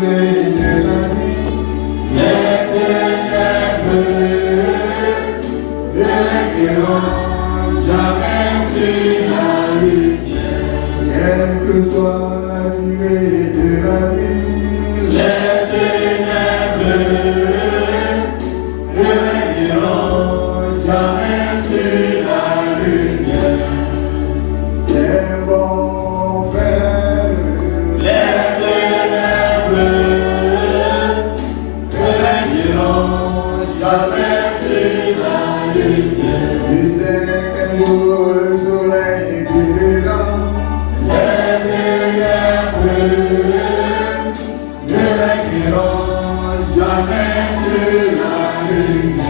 durée de la nuit, l'éternel ne réglera jamais sur la lumière. Quelle que soit la durée de la nuit, l'éternel ne réglera jamais sur la lumière. Tes bons frères, l'éternel ne réglera jamais sur la lumière. Tu sais qu'un jour le soleil brillera, l'éternel ne réglera jamais sur la lumière.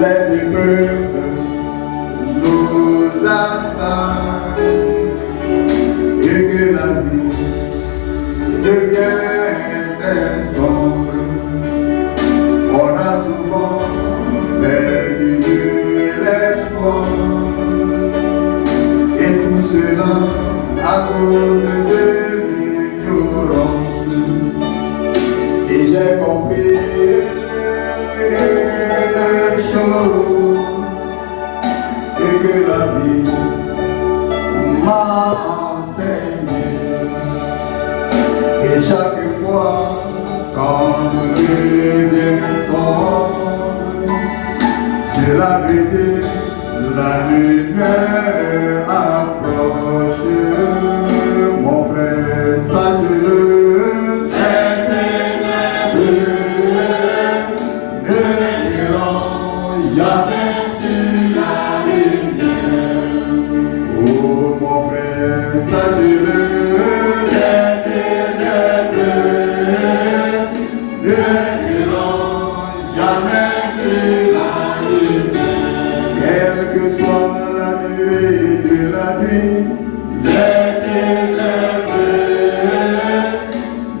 Les épreuves nous assaillent et que la vie devient très sombre. On a souvent perdu l'espoir et tout cela à cause de l'ignorance. Et j'ai compris une chose, et que la vie m'a enseigné. Et chaque fois, quand je deviens sombre, c'est la vérité, la lumière approche. Mon frère, sache-le, l'éternel ne réglera jamais sur la lumière. Oh mon frère, sache-le, l'éternel ne réglera jamais sur la lumière. Quelle que soit la durée de la nuit, l'éternel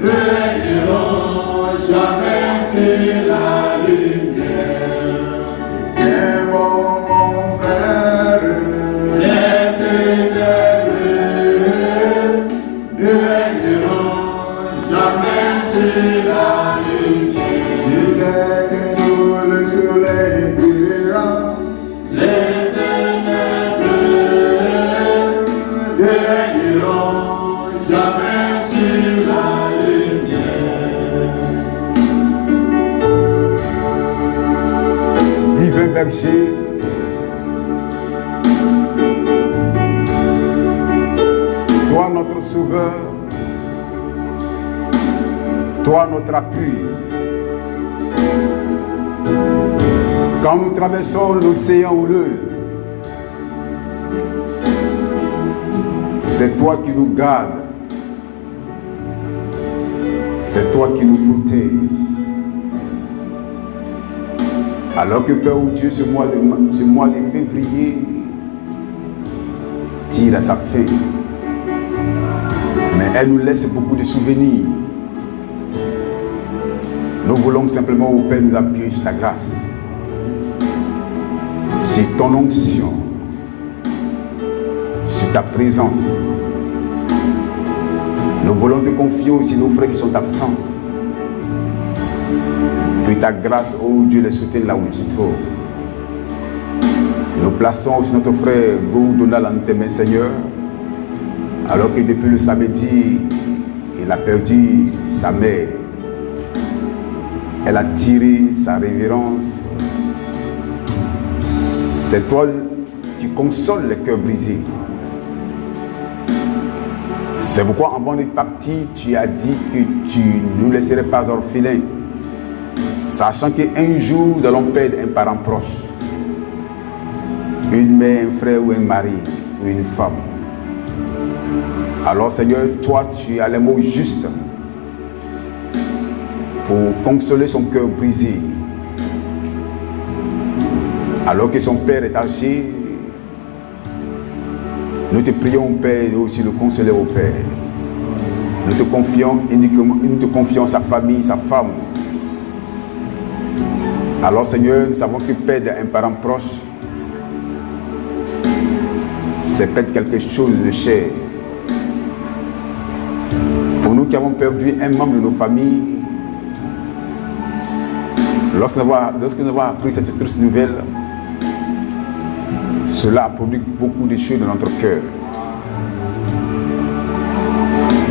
ne réglera jamais sur la lumière. Tiens bon mon frère, l'éternel ne réglera jamais sur la lumière. Je sais qu'un jour le soleil brillera, l'éternel ne réglera jamais sur la lumière. Divin berger, toi notre sauveur, toi notre appui. Quand nous traversons l'océan houleux, c'est toi qui nous gardes, c'est toi qui nous protèges. Alors que Père ou Dieu, ce mois de février tire à sa fin, mais elle nous laisse beaucoup de souvenirs. Nous voulons simplement, au Père, nous appuyer sur ta grâce, sur ton onction, sur ta présence. Nous voulons te confier aussi nos frères qui sont absents. Que ta grâce, oh Dieu, les soutienne là où tu te trouves. Nous plaçons aussi notre frère Goudonal en tes mains, Seigneur, alors que depuis le samedi, il a perdu sa mère. Elle a tiré sa révérence. C'est toi qui consoles les cœurs brisés. C'est pourquoi en bonne partie, tu as dit que tu ne nous laisserais pas orphelins, sachant qu'un jour, nous allons perdre un parent proche, une mère, un frère ou un mari, ou une femme. Alors Seigneur, toi, tu as les mots justes pour consoler son cœur brisé. Alors que son père est âgé, nous te prions, Père, et aussi le consoler au Père. Nous te confions uniquement, nous te confions sa famille, sa femme. Alors Seigneur, nous savons que perdre un parent proche, c'est perdre quelque chose de cher. Pour nous qui avons perdu un membre de nos familles, lorsque nous avons appris cette triste nouvelle, cela a produit beaucoup de choses dans notre cœur.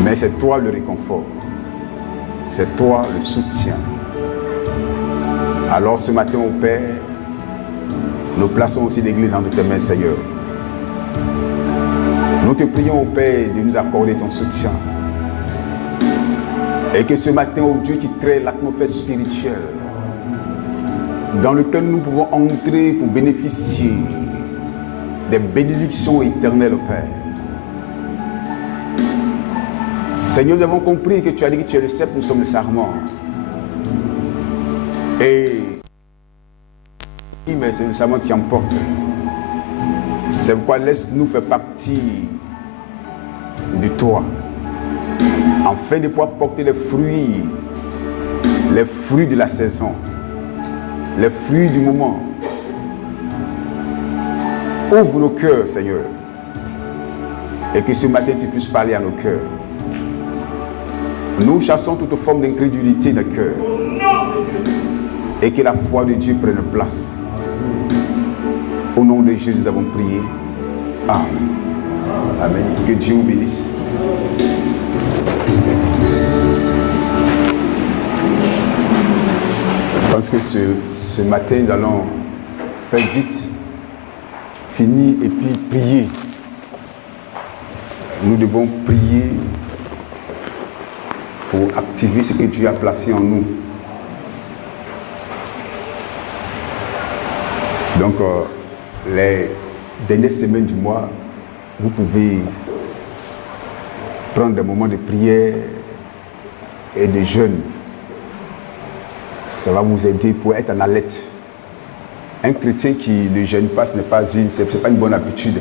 Mais c'est toi le réconfort, c'est toi le soutien. Alors ce matin, au Père, nous plaçons aussi l'Église entre tes mains, Seigneur. Nous te prions, au Père, de nous accorder ton soutien. Et que ce matin, ô Dieu, qui crée l'atmosphère spirituelle, dans lequel nous pouvons entrer pour bénéficier des bénédictions éternelles, Père. Seigneur, nous avons compris que tu as dit que tu es le cep, nous sommes le sarment. Mais c'est le sarment qui emporte. C'est pourquoi laisse-nous faire partie de toi, afin de pouvoir porter les fruits de la saison, les fruits du moment. Ouvre nos cœurs, Seigneur, et que ce matin tu puisses parler à nos cœurs. Nous chassons toute forme d'incrédulité dans le cœur, et que la foi de Dieu prenne place. Au nom de Jésus, nous avons prié. Amen. Amen. Que Dieu vous bénisse. Je pense que ce matin, nous allons faire vite, finir et puis prier. Nous devons prier pour activer ce que Dieu a placé en nous. Donc, les dernières semaines du mois, vous pouvez prendre des moments de prière et de jeûne. Ça va vous aider pour être en alerte. Un chrétien qui ne jeûne pas, ce n'est pas une bonne habitude.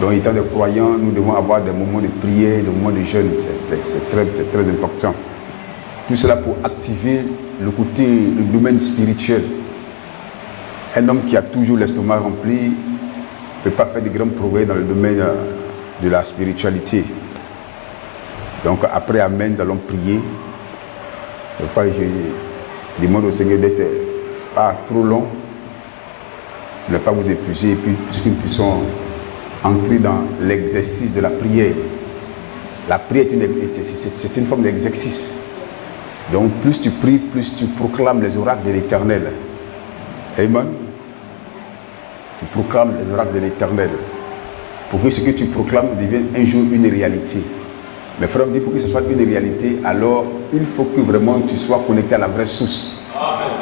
Donc, étant des croyants, nous devons avoir des moments de prière, des moments de jeûne. C'est très important. Tout cela pour activer le domaine spirituel. Un homme qui a toujours l'estomac rempli ne peut pas faire de grands progrès dans le domaine de la spiritualité. Donc après Amen, nous allons prier. C'est pourquoi je demande au Seigneur d'être pas trop long, de ne pas vous épuiser, et puis puisque nous puissions entrer dans l'exercice de la prière. La prière c'est une forme d'exercice. Donc plus tu pries, plus tu proclames les oracles de l'Éternel. Amen. Tu proclames les oracles de l'Éternel pour que ce que tu proclames devienne un jour une réalité. Mais frère me dit, pour que ce soit une réalité, alors il faut que vraiment tu sois connecté à la vraie source,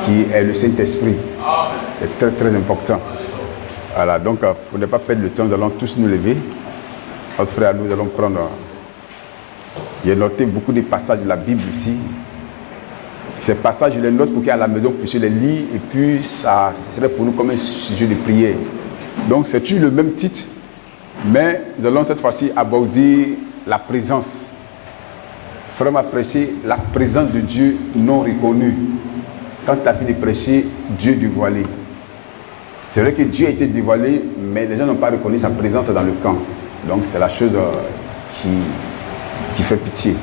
qui est le Saint-Esprit. C'est très important. Voilà, donc pour ne pas perdre le temps, nous allons tous nous lever. Notre frère, nous allons prendre. J'ai noté beaucoup de passages de la Bible ici. Ces passages, je les note pour qu'à la maison, vous puissiez les lire, et puis ça serait pour nous comme un sujet de prière. Donc c'est toujours le même titre, mais nous allons cette fois-ci aborder la présence. Frère m'a prêché la présence de Dieu non reconnue. Quand tu as fini de prêcher, Dieu dévoilé. C'est vrai que Dieu a été dévoilé, mais les gens n'ont pas reconnu sa présence dans le camp. Donc c'est la chose qui fait pitié.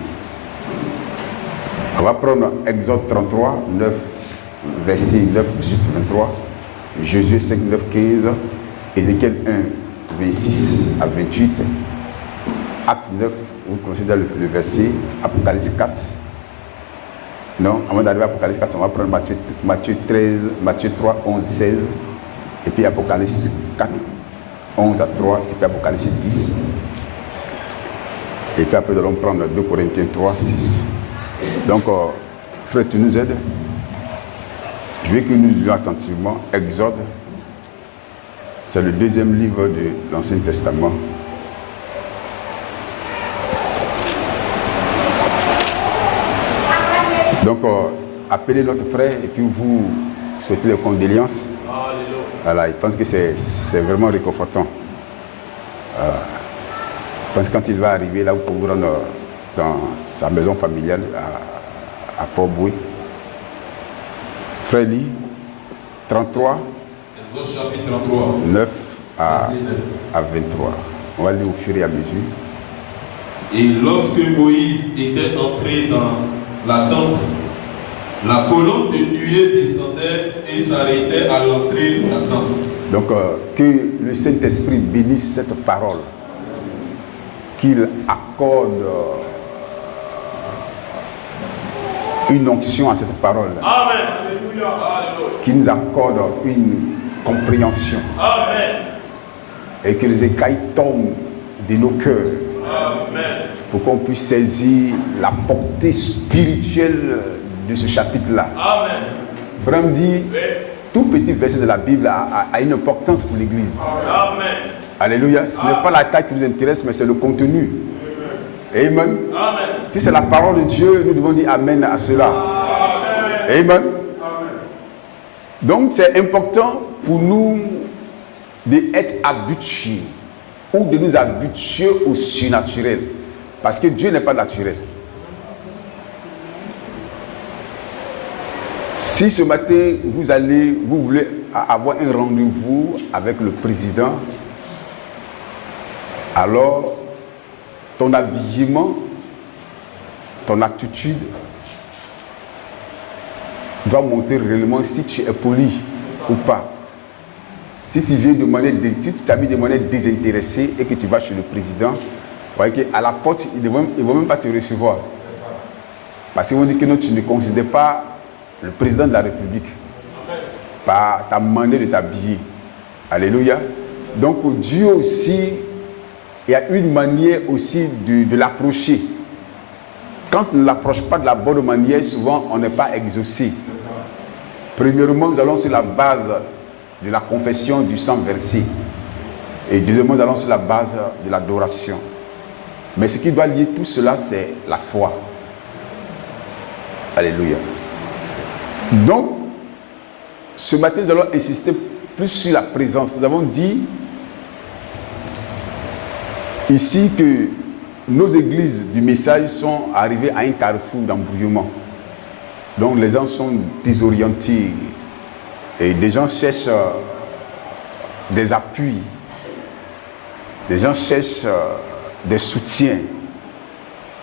On va prendre Exode 33, 9, verset 9, 18, 23, Josué 5, 9, 15, Ézéchiel 1, 26 à 28, Acte 9, vous connaissez déjà le verset, Apocalypse 4. Non, avant d'arriver à Apocalypse 4, on va prendre Matthieu 3, 11, 16, et puis Apocalypse 4, 11 à 3, et puis Apocalypse 10. Et puis après, nous allons prendre 2 Corinthiens 3, 6. Donc, frère, tu nous aides. Je veux que nous lisions attentivement Exode. C'est le deuxième livre de l'Ancien Testament. Donc, appelez notre frère et puis vous souhaitez les condoléances. Voilà, il pense que c'est vraiment réconfortant. Je pense que quand il va arriver là, vous pouvez rendre dans sa maison familiale à Port-Boué. Frère Lee, 33, Exode chapitre 33, 9 verset 9. à 23. On va lire au fur et à mesure. Et lorsque Moïse était entré dans la tente, la colonne de nuée descendait et s'arrêtait à l'entrée de la tente. Donc, que le Saint-Esprit bénisse cette parole, qu'il accorde une onction à cette parole, Amen. Alléluia. Alléluia. qu'il nous accorde une compréhension Amen. et que les écailles tombent de nos cœurs Amen. pour qu'on puisse saisir la portée spirituelle de ce chapitre-là. Amen. Frère me dit, tout petit verset de la Bible a une importance pour l'Église. Amen. Alléluia. Ce n'est pas la taille qui nous intéresse, mais c'est le contenu. Amen. Amen. Si c'est la parole de Dieu, nous devons dire Amen à cela. Amen. Donc c'est important pour nous d'être habitués ou de nous habituer au surnaturel. Parce que Dieu n'est pas naturel. Si ce matin vous voulez avoir un rendez-vous avec le président, alors ton habillement, ton attitude doit montrer réellement si tu es poli ou pas. Si tu viens de manière, si tu t'habilles de manière désintéressée et que tu vas chez le président, vous voyez qu'à la porte, il ne va même pas te recevoir. Parce qu'ils vont dire que non, tu ne considères pas le président de la République par ta manière de t'habiller. Alléluia. Donc Dieu aussi, il y a une manière aussi de l'approcher. Quand on ne l'approche pas de la bonne manière, souvent on n'est pas exaucé. Premièrement, nous allons sur la base de la confession du sang versé. Et deuxièmement, nous allons sur la base de l'adoration. Mais ce qui doit lier tout cela, c'est la foi. Alléluia. Donc, ce matin, nous allons insister plus sur la présence. Nous avons dit ici que nos églises du message sont arrivées à un carrefour d'embrouillement. Donc les gens sont désorientés et des gens cherchent des appuis, des gens cherchent des soutiens,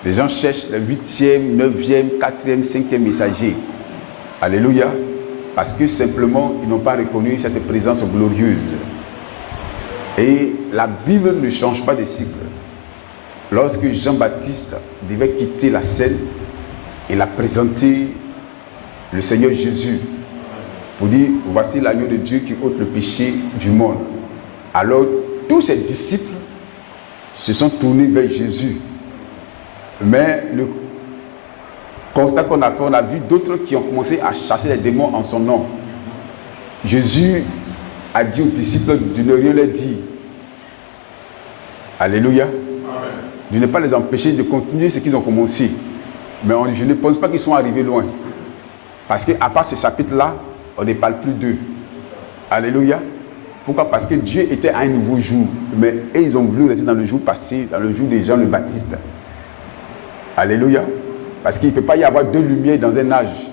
des gens cherchent le 8e, 9e, 4e, 5e messager. Alléluia. Parce que simplement ils n'ont pas reconnu cette présence glorieuse. Et la Bible ne change pas de cycle. Lorsque Jean-Baptiste devait quitter la scène, il a présenté le Seigneur Jésus pour dire, voici l'agneau de Dieu qui ôte le péché du monde. Alors tous ses disciples se sont tournés vers Jésus. Mais le constat qu'on a fait, on a vu d'autres qui ont commencé à chasser les démons en son nom. Jésus a dit aux disciples de ne rien leur dire. Alléluia. De ne pas les empêcher de continuer ce qu'ils ont commencé. Mais je ne pense pas qu'ils sont arrivés loin. Parce qu'à part ce chapitre-là, on ne parle plus d'eux. Alléluia. Pourquoi? Parce que Dieu était à un nouveau jour. Mais ils ont voulu rester dans le jour passé, dans le jour de Jean le Baptiste. Alléluia. Parce qu'il ne peut pas y avoir deux lumières dans un âge.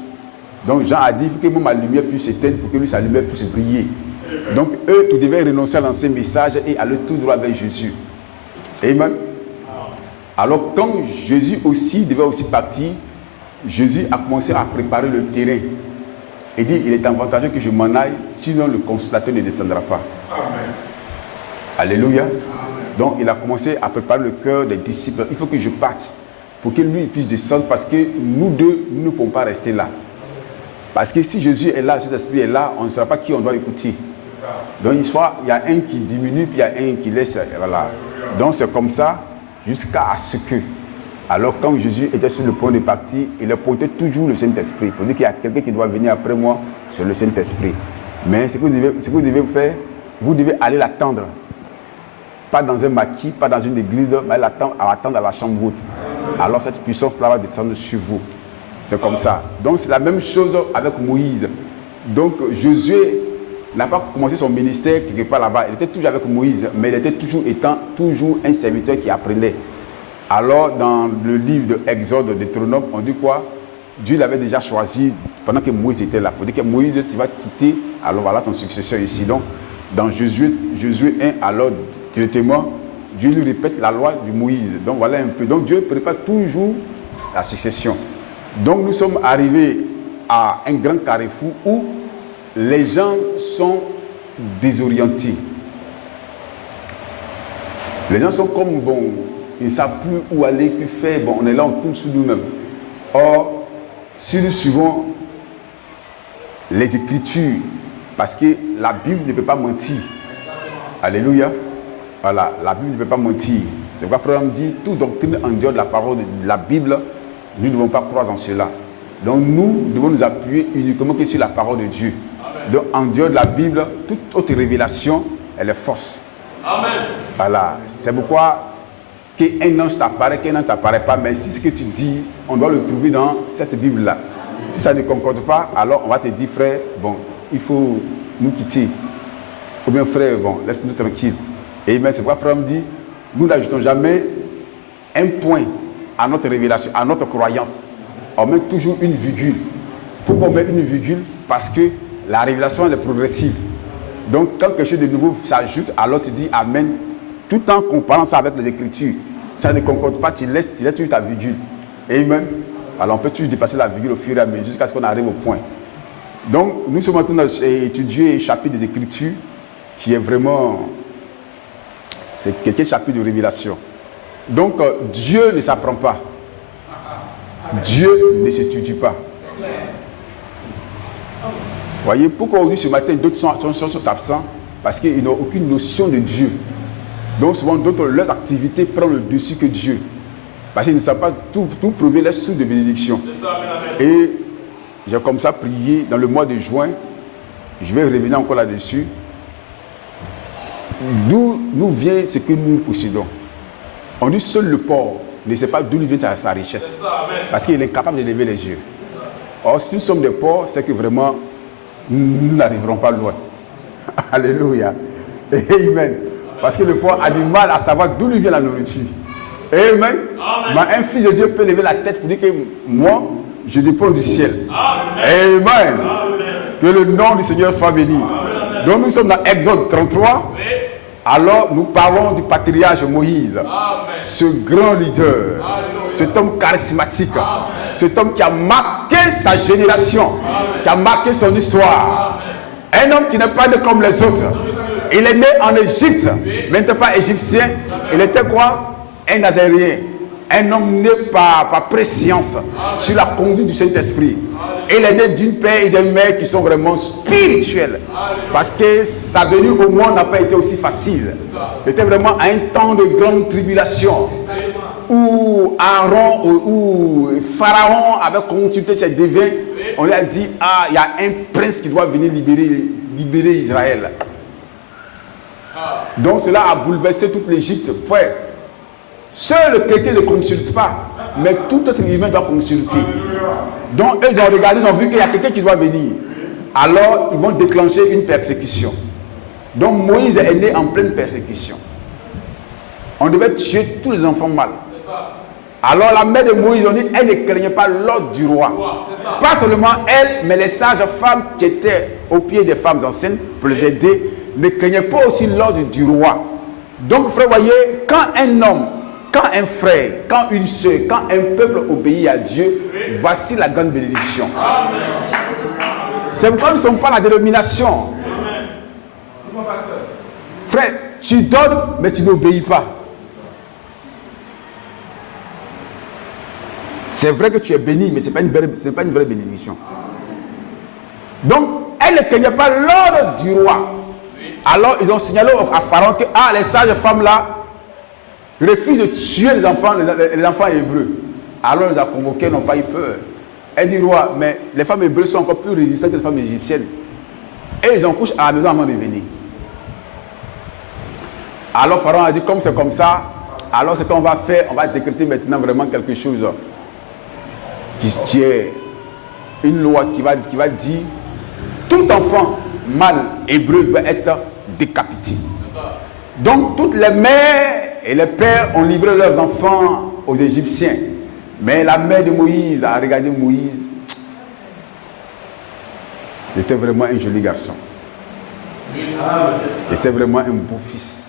Donc Jean a dit, il faut que ma lumière puisse s'éteindre pour que lui, sa lumière puisse briller. Donc eux, ils devaient renoncer à l'ancien message et aller tout droit vers Jésus. Amen. Alors quand Jésus aussi devait aussi partir, Jésus a commencé à préparer le terrain. Il dit, il est avantageux que je m'en aille, sinon le consolateur ne descendra pas. Amen. Alléluia. Amen. Donc il a commencé à préparer le cœur des disciples. Il faut que je parte pour que lui puisse descendre parce que nous deux, nous ne pouvons pas rester là. Parce que si Jésus est là, cet esprit est là, on ne saura pas qui on doit écouter. Donc il y a un qui diminue, puis il y a un qui laisse. Voilà. Donc c'est comme ça jusqu'à ce que. Alors quand Jésus était sur le point de partir, il apportait toujours le Saint-Esprit. Pour dire qu'il y a quelqu'un qui doit venir après moi, c'est le Saint-Esprit. Mais ce que vous devez faire, vous devez aller l'attendre. Pas dans un maquis, pas dans une église, mais l'attendre à la chambre haute. Alors cette puissance-là va descendre sur vous. C'est comme ça. Donc c'est la même chose avec Moïse. Donc Josué n'a pas commencé son ministère quelque part là-bas. Il était toujours avec Moïse, mais il était toujours un serviteur qui apprenait. Alors, dans le livre de Exode, de Deutéronome, on dit quoi? Dieu l'avait déjà choisi pendant que Moïse était là. Pour dire que Moïse, tu vas quitter, alors voilà ton successeur ici. Donc, dans Josué 1, alors directement, Dieu lui répète la loi de Moïse. Donc, voilà un peu. Donc, Dieu prépare toujours la succession. Donc, nous sommes arrivés à un grand carrefour où les gens sont désorientés. Les gens sont comme, bon, ils ne savent plus où aller, que faire. Bon, on est là, on tourne sur nous-mêmes. Or, si nous suivons les Écritures, parce que la Bible ne peut pas mentir. Alléluia. Voilà, la Bible ne peut pas mentir. C'est pourquoi frère me dit, toute doctrine en dehors de la parole de la Bible, nous ne devons pas croire en cela. Donc nous devons nous appuyer uniquement que sur la parole de Dieu. Amen. Donc en dehors de la Bible, toute autre révélation, elle est fausse. Amen. Voilà, c'est pourquoi qu'un ange t'apparaît, qu'un ange ne t'apparaît pas, mais si ce que tu dis, on doit le trouver dans cette Bible-là. Si ça ne concorde pas, alors on va te dire, frère, bon, il faut nous quitter. Ou bien, frère, bon, laisse-nous tranquille. Et c'est pourquoi frère me dit, nous n'ajoutons jamais un point à notre révélation, à notre croyance. On met toujours une virgule. Pourquoi on met une virgule? Parce que la révélation elle est progressive. Donc quand quelque chose de nouveau s'ajoute, alors tu dis Amen, tout en comparant ça avec les Écritures. Ça ne concorde pas, tu laisses toujours ta virgule. Amen. Alors on peut toujours dépasser la virgule au fur et à mesure jusqu'à ce qu'on arrive au point. Donc nous sommes en train d'étudier un chapitre des Écritures qui est vraiment, c'est quelqu'un chapitre de révélation. Donc Dieu ne s'apprend pas. Dieu ne s'étudie pas. Voyez, pourquoi aujourd'hui ce matin d'autres sont absents? Parce qu'ils n'ont aucune notion de Dieu. Donc souvent d'autres, leurs activités prennent le dessus que Dieu. Parce qu'ils ne savent pas tout prouver les sources de bénédiction. Et j'ai comme ça prié dans le mois de juin. Je vais revenir encore là-dessus. D'où nous vient ce que nous possédons. On dit seul le pauvre ne sait pas d'où vient sa richesse. Parce qu'il est incapable de lever les yeux. Or, si nous sommes des pauvres, c'est que vraiment, nous n'arriverons pas loin. Alléluia. Amen. Parce que le pauvre a du mal à savoir d'où lui vient la nourriture. Amen. Mais un fils de Dieu peut lever la tête pour dire que moi, je dépends du ciel. Amen. Que le nom du Seigneur soit béni. Donc nous sommes dans Exode 33. Alors nous parlons du patriarche Moïse. Ce grand leader. Cet homme charismatique. Cet homme qui a marqué sa génération. Qui a marqué son histoire. Un homme qui n'est pas né comme les autres. Il est né en Égypte. Mais il n'était pas égyptien. Il était quoi? Un Nazaréen. Un homme né par préscience sur la conduite du Saint-Esprit. Il est né d'une père et d'une mère qui sont vraiment spirituels. Parce que sa venue au monde n'a pas été aussi facile. C'était vraiment un temps de grande tribulation. Où Aaron ou Pharaon avait consulté ses devins. On lui a dit, ah, il y a un prince qui doit venir libérer Israël. Donc cela a bouleversé toute l'Égypte. Frère, seul le chrétien ne consulte pas, mais tout autre humain doit consulter. Donc eux ont regardé, ils ont vu qu'il y a quelqu'un qui doit venir. Alors ils vont déclencher une persécution. Donc Moïse est né en pleine persécution. On devait tuer tous les enfants mâles. Alors la mère de Moïse, on dit, elle ne craignait pas l'ordre du roi. Pas seulement elle, mais les sages femmes qui étaient au pied des femmes enceintes pour les aider, ne craignaient pas aussi l'ordre du roi. Donc frère, voyez, quand un homme, quand un frère, quand une soeur, quand un peuple obéit à Dieu, voici la grande bénédiction. C'est pourquoi nous ne sommes pas la dénomination. Frère, tu donnes, mais tu n'obéis pas. C'est vrai que tu es béni, mais ce n'est pas une vraie bénédiction. Donc, elle ne craignait pas l'ordre du roi. Alors, ils ont signalé à Pharaon que les sages femmes là refusent de tuer les enfants hébreux. Alors, ils ont convoqué, n'ont pas eu peur. Elle dit, roi, mais les femmes hébreues sont encore plus résistantes que les femmes égyptiennes. Et ils ont couché à la maison avant de venir. Alors, Pharaon a dit, comme c'est comme ça, alors ce qu'on va faire, on va décréter maintenant vraiment quelque chose qui est une loi qui va dire tout enfant mâle hébreu doit être décapité. Donc toutes les mères et les pères ont livré leurs enfants aux Égyptiens. Mais la mère de Moïse a regardé Moïse. J'étais vraiment un joli garçon. J'étais vraiment un beau fils.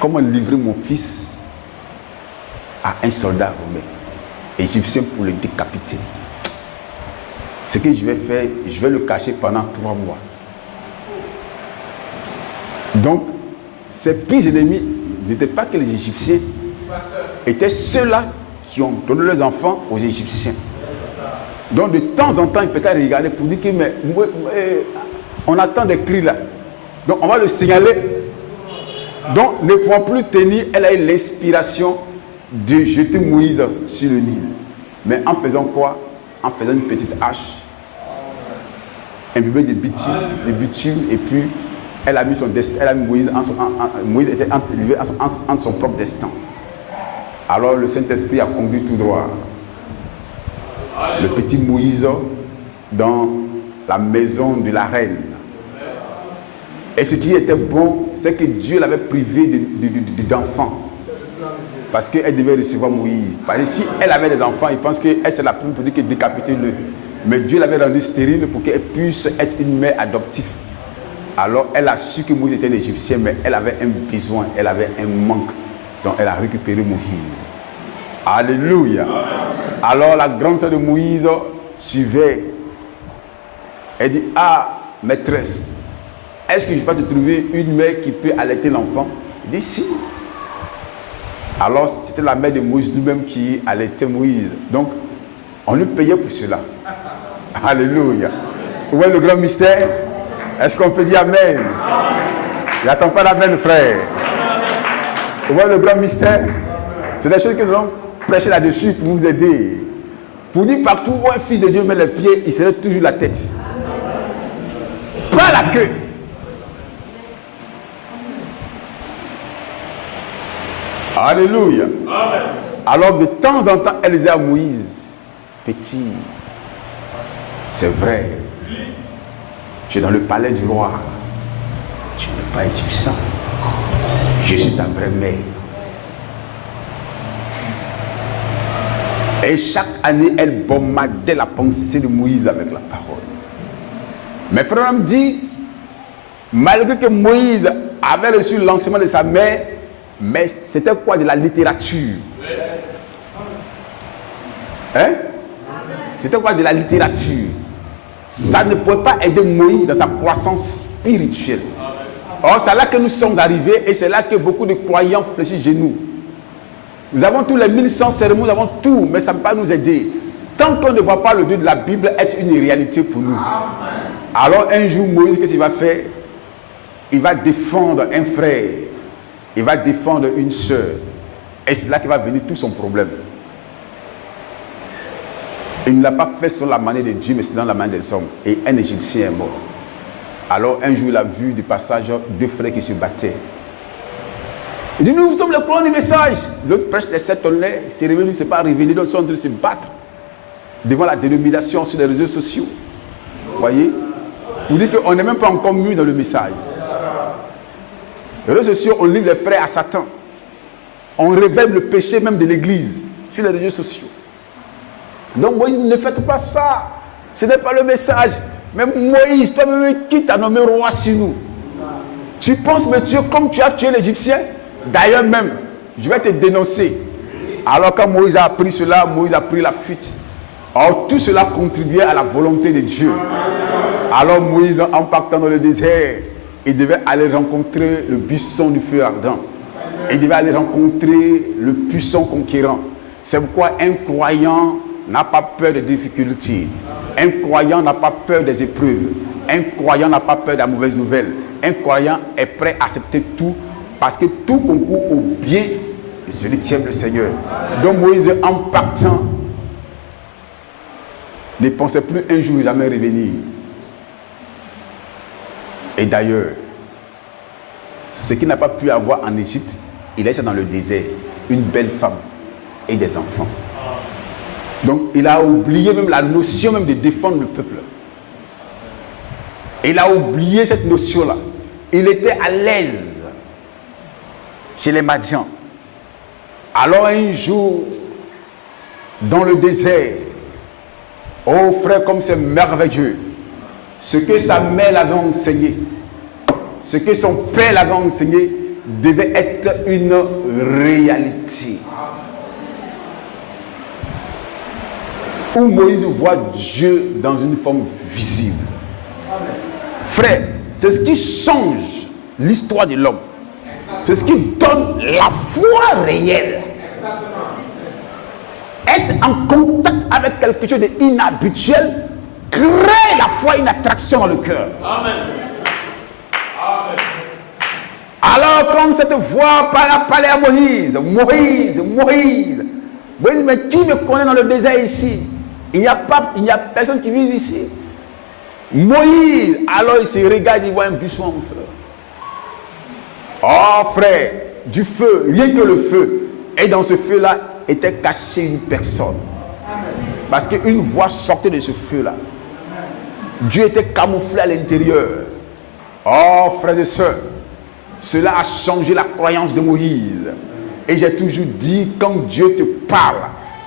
Comment livrer mon fils à un soldat romain, égyptien, pour le décapiter? Ce que je vais faire, je vais le cacher pendant 3 mois. Donc, ses pires ennemis n'étaient pas que les Égyptiens, étaient ceux-là qui ont donné leurs enfants aux Égyptiens. Donc, de temps en temps, il peut être regardé pour dire que mais, on attend des cris là. Donc, on va le signaler. Donc, ne pouvant plus tenir, elle a eu l'inspiration de jeter Moïse sur le Nil. Mais en faisant quoi? En faisant une petite hache, imbibée de bitume, et puis elle a mis son destin, elle a mis Moïse, Moïse était élevé entre son propre destin. Alors le Saint-Esprit a conduit tout droit le petit Moïse dans la maison de la reine. Et ce qui était bon, c'est que Dieu l'avait privé d'enfants. Parce qu'elle devait recevoir Moïse. Parce que si elle avait des enfants, il pense qu'elle c'est la première pour dire qu'elle décapiter-le. Mais Dieu l'avait rendu stérile pour qu'elle puisse être une mère adoptive. Alors elle a su que Moïse était l'Égyptien, mais elle avait un besoin, elle avait un manque. Donc elle a récupéré Moïse. Alléluia. Alors la grande sœur de Moïse suivait. Elle dit, ah, maîtresse, est-ce que je peux te trouver une mère qui peut allaiter l'enfant? Il dit, si. Alors c'était la mère de Moïse lui-même qui allaitait Moïse. Donc on lui payait pour cela. Alléluia. Où est le grand mystère? Est-ce qu'on peut dire amen? N'attends pas l'amen, frère. Où est le grand mystère? C'est des choses que nous allons prêcher là-dessus pour vous aider. Pour dire partout où un fils de Dieu met les pieds, il se lève toujours la tête. Pas la queue. Alléluia. Amen. Alors de temps en temps, elle disait à Moïse, petit, c'est vrai, tu es dans le palais du roi, tu n'es pas égyptien, je suis ta vraie mère. Et chaque année, elle bombardait la pensée de Moïse avec la parole. Mais frère me dit, malgré que Moïse avait reçu l'enseignement de sa mère, mais c'était quoi? De la littérature. Hein? C'était quoi? De la littérature. Ça ne pouvait pas aider Moïse dans sa croissance spirituelle. Or, c'est là que nous sommes arrivés et c'est là que beaucoup de croyants fléchissent chez nous. Nous avons tous les 1100 cérémonies, nous avons tout, mais ça ne peut pas nous aider. Tant qu'on ne voit pas le Dieu de la Bible être une réalité pour nous. Alors un jour, Moïse, qu'est-ce qu'il va faire? Il va défendre un frère. Il va défendre une sœur. Et c'est là qu'il va venir tout son problème. Il ne l'a pas fait sur la manière de Dieu, mais c'est dans la main des hommes. Et un Égyptien est mort. Alors un jour, il a vu du passage 2 frères qui se battaient. Il dit, nous sommes les courants du message. L'autre prêche les 7 tonnerres, il s'est révélé, il ne s'est pas révélé, donc ils sont en train de se battre devant la dénomination sur les réseaux sociaux. Vous voyez? Pour dire qu'on n'est même pas encore mis dans le message. Les réseaux sociaux, on livre les frères à Satan. On révèle le péché même de l'église sur les réseaux sociaux. Donc Moïse, ne faites pas ça. Ce n'est pas le message. Mais Moïse, toi-même, qui t'a nommé roi sur nous? Tu penses me tuer comme tu as tué l'Égyptien? D'ailleurs même, je vais te dénoncer. Alors quand Moïse a appris cela, Moïse a pris la fuite. Or tout cela contribuait à la volonté de Dieu. Alors Moïse, en partant dans le désert, il devait aller rencontrer le buisson du feu ardent. Il devait aller rencontrer le puissant conquérant. C'est pourquoi un croyant n'a pas peur des difficultés. Un croyant n'a pas peur des épreuves. Un croyant n'a pas peur de la mauvaise nouvelle. Un croyant est prêt à accepter tout parce que tout concourt au bien de celui qui aime le Seigneur. Donc Moïse, en partant, ne pensait plus un jour jamais revenir. Et d'ailleurs, ce qu'il n'a pas pu avoir en Égypte, il laisse dans le désert une belle femme et des enfants. Donc il a oublié même la notion même de défendre le peuple. Il a oublié cette notion-là. Il était à l'aise chez les Madians. Alors un jour, dans le désert, oh frère, comme c'est merveilleux, ce que sa mère l'avait enseigné, ce que son père l'avait enseigné, devait être une réalité. Où Moïse voit Dieu dans une forme visible. Frère, c'est ce qui change l'histoire de l'homme. C'est ce qui donne la foi réelle. Être en contact avec quelque chose d'inhabituel crée la foi, une attraction dans le cœur. Amen. Alors quand cette voix parlait à Moïse, Moïse, mais qui me connaît dans le désert ici? Il n'y a personne qui vit ici. Moïse, alors il se regarde, il voit un buisson en feu. Oh frère, du feu, rien que le feu. Et dans ce feu-là était cachée une personne. Parce qu'une voix sortait de ce feu-là. Dieu était camouflé à l'intérieur. Oh frères et sœurs, cela a changé la croyance de Moïse. Et j'ai toujours dit, quand Dieu te parle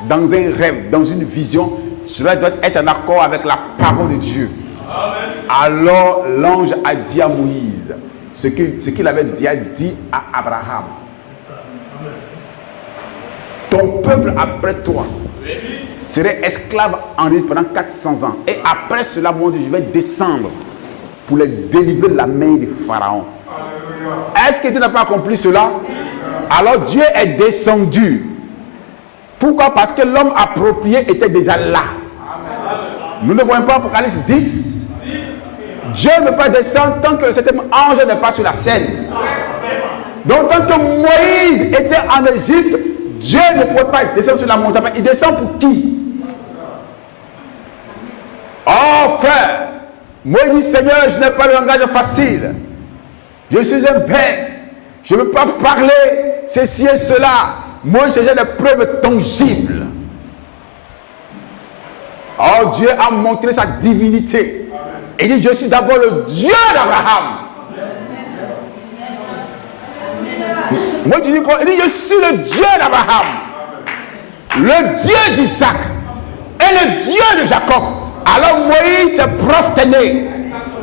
dans un rêve, dans une vision, cela doit être en accord avec la parole de Dieu. Amen. Alors l'ange a dit à Moïse ce qu'il avait déjà dit à Abraham. Ton peuple après toi serait esclave en Égypte pendant 400 ans. Et après cela, moi, je vais descendre pour les délivrer de la main du Pharaon. Est-ce que Dieu n'a pas accompli cela? Alors Dieu est descendu. Pourquoi? Parce que l'homme approprié était déjà là. Nous ne voyons pas Apocalypse 10. Dieu ne peut pas descendre tant que le septième ange n'est pas sur la scène. Donc tant que Moïse était en Égypte, Dieu ne pouvait pas descendre sur la montagne. Il descend pour qui? Oh frère, Moïse dit, Seigneur, je n'ai pas le langage facile. Je suis un père. Je ne veux pas parler ceci et cela. Moi, j'ai des preuves tangibles. Oh, Dieu a montré sa divinité. Il dit, je suis d'abord le Dieu d'Abraham. Moi, tu dis quoi? Il dit, je suis le Dieu d'Abraham, le Dieu d'Isaac et le Dieu de Jacob. Alors Moïse s'est prosterné.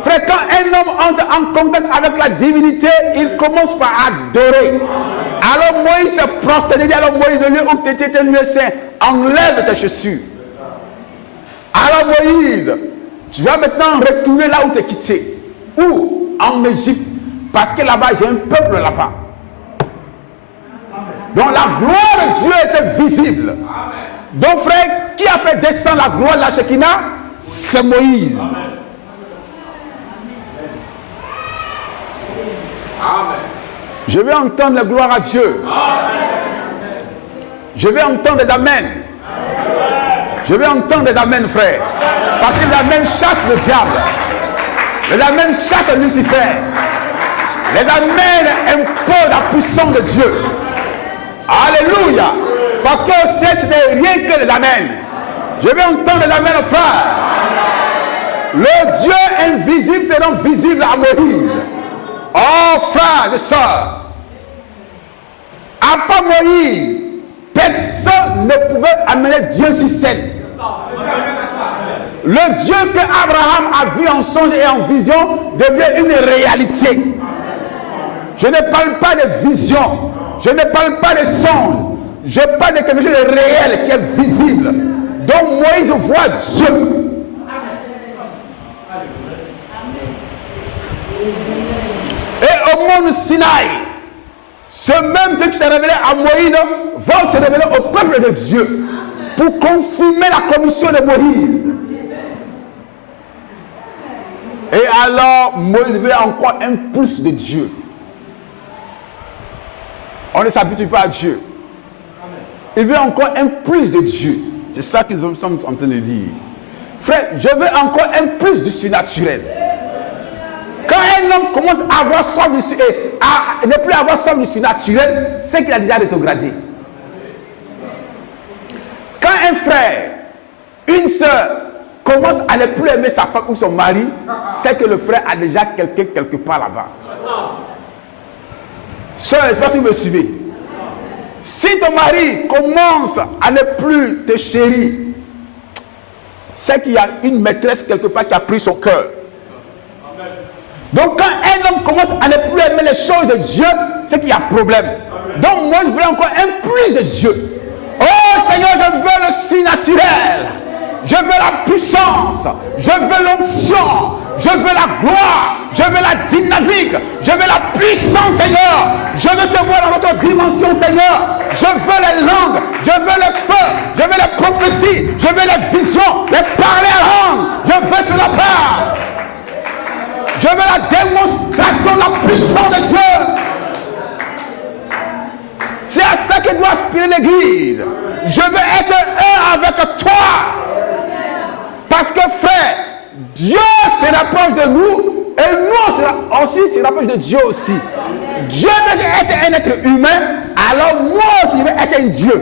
Frère, quand un homme entre en contact avec la divinité, il commence par adorer. Alors Moïse s'est prosterné. Il dit, alors Moïse, le lieu où tu étais, le lieu saint, enlève tes chaussures. Alors Moïse, tu vas maintenant retourner là où tu es quitté. Où? En Égypte. Parce que là-bas, j'ai un peuple là-bas. Donc la gloire de Dieu était visible. Donc frère, qui a fait descendre la gloire de la Shekinah? C'est Moïse. Amen. Je vais entendre la gloire à Dieu. Amen. Je vais entendre des amens. Je vais entendre des amens, frère. Parce que les amens chassent le diable. Les amens chassent Lucifer. Les amens imposent la puissance de Dieu. Alléluia. Parce que au ciel, ce n'est rien que les amens. Je vais entendre les amens, frère. Le Dieu invisible sera visible à Moïse. Oh frère et soeur, à part Moïse, personne ne pouvait amener Dieu sur scène. Le Dieu que Abraham a vu en songe et en vision devient une réalité. Je ne parle pas de vision, je ne parle pas de songe, je parle de quelque chose de réel qui est visible. Donc Moïse voit Dieu. Et au mont Sinaï, ce même Dieu qui s'est révélé à Moïse va se révéler au peuple de Dieu pour confirmer la commission de Moïse. Et alors Moïse veut encore un plus de Dieu. On ne s'habitue pas à Dieu. Il veut encore un plus de Dieu. C'est ça qu'ils sont en train de dire. Frère, je veux encore un plus du surnaturel. Quand un homme commence à avoir soif du à ne plus avoir soif du surnaturel, c'est qu'il a déjà rétrogradé. Quand un frère, une soeur commence à ne plus aimer sa femme ou son mari, c'est que le frère a déjà quelqu'un quelque part là-bas. Soeur, je ne sais pas si vous me suivez. Si ton mari commence à ne plus te chérir, c'est qu'il y a une maîtresse quelque part qui a pris son cœur. Donc quand un homme commence à ne plus aimer les choses de Dieu, c'est qu'il y a problème. Donc moi je veux encore un plus de Dieu. Oh Seigneur, je veux le surnaturel. Je veux la puissance. Je veux l'onction. Je veux la gloire. Je veux la dynamique. Je veux la puissance, Seigneur. Je veux te voir dans notre dimension, Seigneur. Je veux les langues. Je veux le feu. Je veux les prophéties. Je veux les visions. Les parler à langue. Je veux sur la part. Je veux la démonstration de la puissance de Dieu. C'est à ça que doit aspirer l'église. Je veux être un avec toi. Parce que frère, Dieu se rapproche de nous et nous aussi se rapproche de Dieu aussi. Dieu veut être un être humain, alors moi aussi je veux être un Dieu.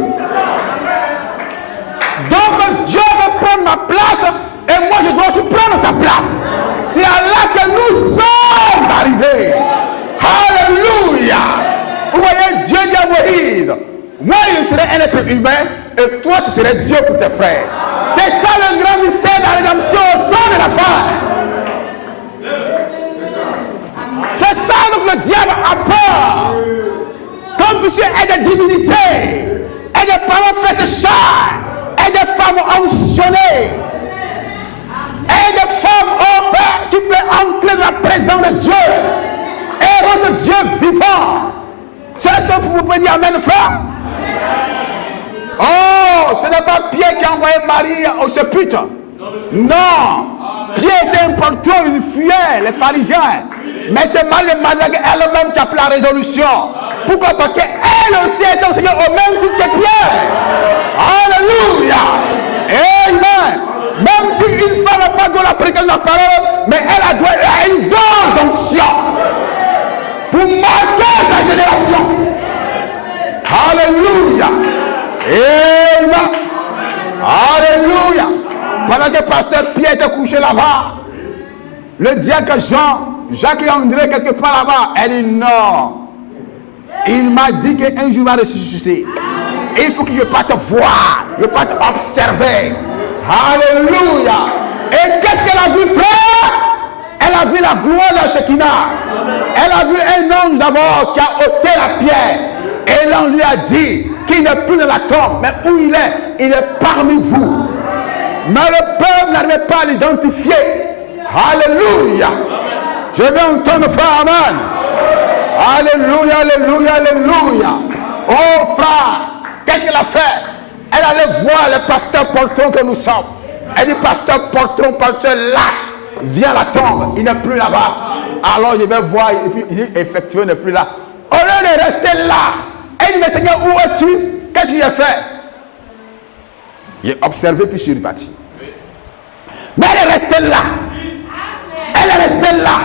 Donc Dieu veut prendre ma place et moi je dois aussi prendre sa place. C'est à là que nous sommes arrivés. Alléluia. Vous voyez, Dieu dit à Moïse, moi je serai un être humain et toi tu serais Dieu pour tes frères. C'est ça le grand mystère de la rédemption autour de la femme. C'est ça donc le diable a peur. Comme monsieur est des divinités, et des parents faits de chair, et des femmes onction,nées, et des femmes au Père qui peuvent entrer dans la présence de Dieu et rendre Dieu vivant. C'est ce que vous pouvez dire amen, frère? Oh, ce n'est pas Pierre qui a envoyé Marie au sepulcre. Non. Pierre était un porteur, il fuyait les pharisiens. Mais c'est Marie elle-même qui a pris la résolution. Pourquoi? Parce qu'elle aussi est enseignée au même titre que Pierre. Alléluia. Amen. Même si une femme n'a pas donné la prédication de la parole, mais elle a donné une dose d'onction pour marquer sa génération. Alléluia. Amen. Alléluia. Pendant que pasteur Pierre était couché là-bas, le diacre Jacques et André quelque part là-bas, elle dit non. Il m'a dit qu'un jour il va ressusciter. Il faut que je parte voir, je parte observer. Alléluia. Et qu'est-ce qu'elle a vu, frère? Elle a vu la gloire de la Shekinah. Elle a vu un homme d'abord qui a ôté la pierre. Et l'on lui a dit qu'il n'est plus dans la tombe, mais où il est parmi vous. Mais le peuple n'arrivait pas à l'identifier. Alléluia. Je vais entendre frère, amen. Alléluia, alléluia, alléluia. Oh frère, qu'est-ce qu'elle a fait? Elle allait voir le pasteur Poltron que nous sommes. Elle dit, pasteur Poltron, pasteur lâche, viens à la tombe, il n'est plus là-bas. Alors je vais voir, et puis il dit, effectivement, il n'est plus là. Au lieu de rester là, elle dit, mais Seigneur, où es-tu? Qu'est-ce que j'ai fait? J'ai observé, puis je suis reparti. Mais elle est restée là. Elle est restée là.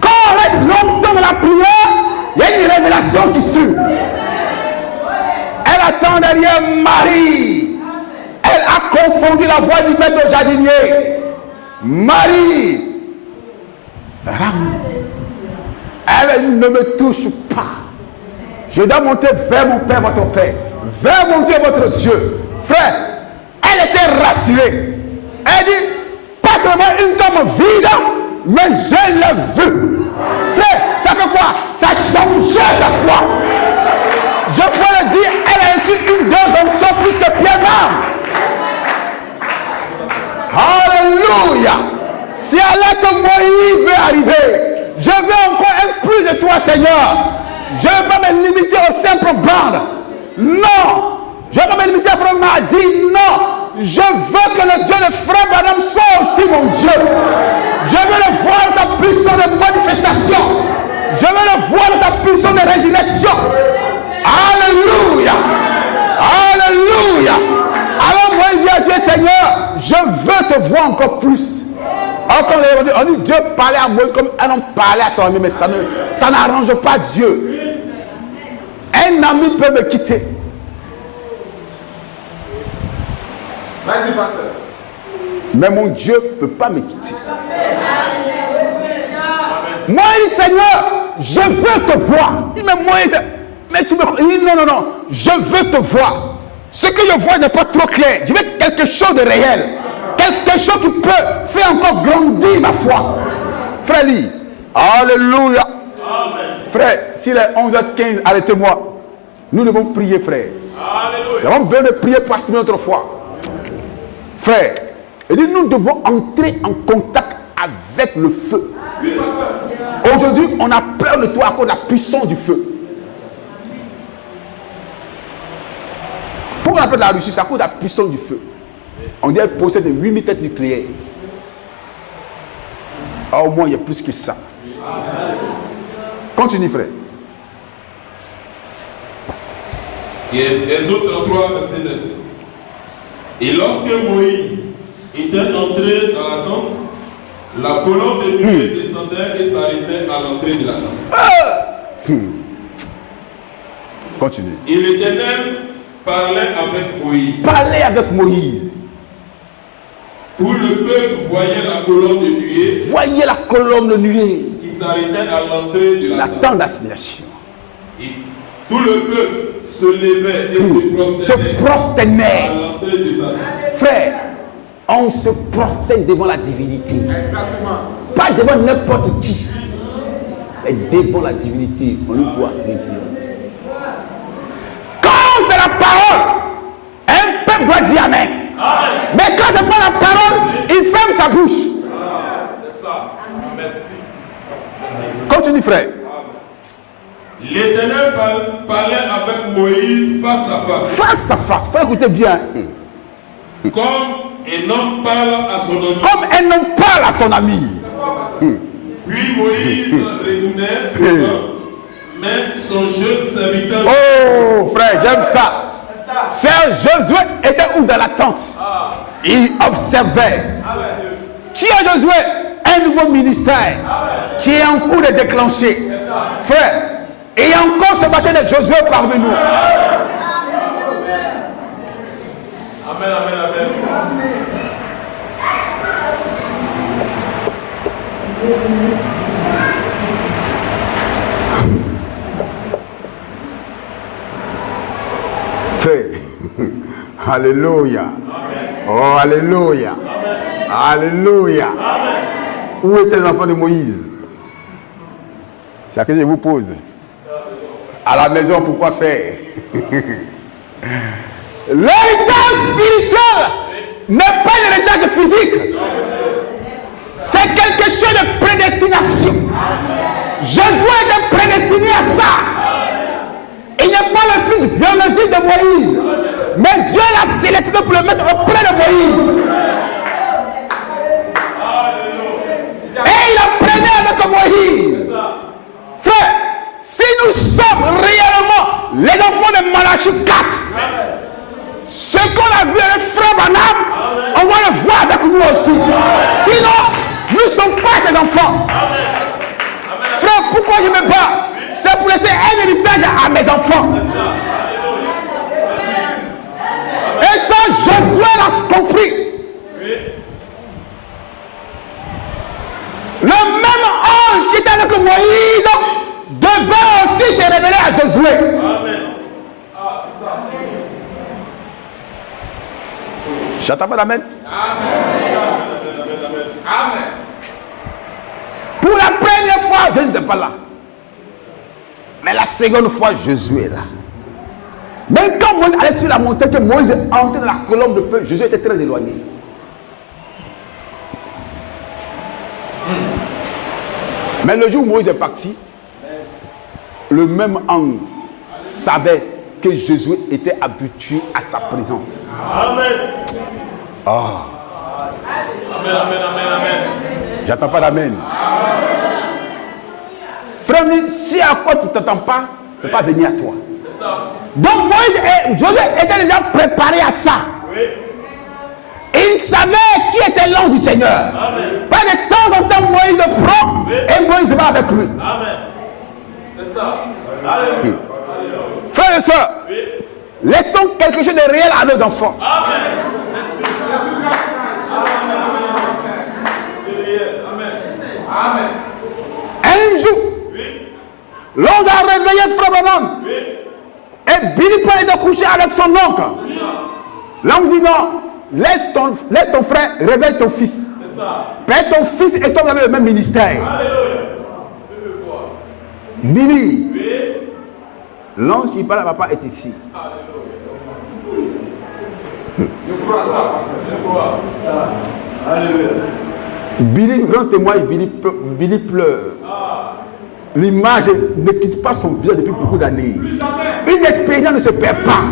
Quand on reste longtemps dans la prière, il y a une révélation qui suit. Elle attend derrière Marie. Elle a confondu la voix du maître au jardinier. Marie. Elle ne me touche pas. Je dois monter vers mon Père, votre Père. Vers mon Dieu, votre Dieu. Frère, elle était rassurée. Elle dit, pas seulement une tombe vide, mais je l'ai vue. Frère, ça fait quoi? Ça change sa foi. Je peux le dire, elle a reçu une dose d'onction plus que Pierre même. Alléluia. C'est à là que Moïse veut arriver. Je veux encore un plus de toi, Seigneur. Je ne veux pas me limiter aux simples bandes. Non. Je ne veux pas me limiter à frère Mardi. Non. Je veux que le Dieu de frère Branham soit aussi mon Dieu. Je veux le voir dans sa puissance de manifestation. Je veux le voir dans sa puissance de résurrection. Alléluia. Alléluia. Alors moi je dis à Dieu, Seigneur, je veux te voir encore plus. Encore on dit Dieu parlait à Moïse comme un homme parlait à son ami, mais ça n'arrange pas Dieu. Un ami peut me quitter. Vas-y, pasteur. Mais mon Dieu ne peut pas me quitter. Moi, il dit, Seigneur, je veux te voir. Il dit, mais Moïse, Mais tu me... Il dit, non, je veux te voir. Ce que je vois n'est pas trop clair. Je veux quelque chose de réel. Quelque chose qui peut faire encore grandir ma foi. Frère, lis. Alléluia. Amen. Frère, s'il est 11h15, arrêtez-moi. Nous devons prier, frère. Alléluia. Nous avons besoin de prier pour assumer notre foi. Frère, il dit, nous devons entrer en contact avec le feu. Aujourd'hui, on a peur de toi à cause de la puissance du feu. Pourquoi on appelle la Russie? C'est à cause de la puissance du feu. On dit qu'elle possède 8000 têtes nucléaires. Ah, au moins, il y a plus que ça. Continue, frère. Exode 33, verset 9. Et lorsque Moïse était entré dans la tente, la colonne de nuée descendait et s'arrêtait à l'entrée de la tente. Continue. Et l'Éternel parlait avec Moïse. Parlez avec Moïse. Tout le peuple voyait la colonne de nuée. Voyez la colonne de nuée. Qui s'arrêtait à l'entrée de la tente d'assignation. Et tout le peuple se levait et se prosternait à l'entrée de sa tente. Frère, on se prosterne devant la divinité. Exactement. Pas devant n'importe qui. Mais devant la divinité, on lui doit référence. Quand c'est la parole, un peuple doit dire Amen. Amen. Mais quand c'est pas la parole, il ferme sa bouche. C'est ça. Merci. Continue, frère. L'Éternel parlait avec Moïse face à face. Face à face. Faut écouter bien. Comme un homme parle à son ami. Comme un homme parle à son ami. Puis Moïse retournait, mais son jeune serviteur. Oh, frère, j'aime ça. Sœur Josué était où dans la tente? Il observait. Qui est Josué? Un nouveau ministère qui est en cours de déclencher. Frère, il y a encore ce matin de Josué parmi nous. Amen, amen, amen. Frère, alléluia. Oh, alléluia. Alléluia. Où étaient les enfants de Moïse? C'est la question que je vous pose. À la maison, pourquoi faire? L'héritage spirituel n'est pas l'héritage physique. C'est quelque chose de prédestination. Jésus était prédestiné à ça. Il n'est pas le fils biologique de Moïse. Mais Dieu l'a sélectionné pour le mettre auprès de Moïse. Et il apprenait avec Moïse. Frère, si nous sommes réellement les enfants de Malachie 4, ce qu'on a vu avec frère Branham, on va le voir avec nous aussi. Sinon, nous ne sommes pas des enfants. Frère, pourquoi je me bats? C'est pour laisser un héritage à mes enfants. Et ça, Josué l'a compris. Le même ange qui était avec Moïse devait aussi se révéler à Josué. J'attends pas d'amen. Pour la première fois, je n'étais pas là. Mais la seconde fois, Jésus est là. Mais quand Moïse allait sur la montagne, que Moïse est entré dans la colonne de feu, Jésus était très éloigné. Mais le jour où Moïse est parti, le même ange savait que Jésus était habitué à sa présence. Amen. Oh. Amen, amen, amen, amen. J'attends pas d'amen. Frère, si à quoi tu ne t'attends pas, ne peut pas venir à toi. C'est ça. Donc Moïse et Josué étaient déjà préparés à ça. Oui. Ils savaient qui était l'ange du Seigneur. Amen. Pas de temps en temps, Moïse le prend et Moïse va avec lui. Amen. C'est ça. Alléluia. Frères et sœurs, laissons quelque chose de réel à nos enfants. Amen. Merci. Amen. Amen. Un jour, l'on a réveillé Frère Branham. Billy Paul était couché avec son oncle. L'homme dit non, laisse ton frère, réveille ton fils. Père, ton fils et toi, vous avez le même ministère. Billy, l'ange qui parle à papa est ici. Billy, grand témoin, Billy pleure. L'image ne quitte pas son visage depuis beaucoup d'années. Une expérience ne se perd pas.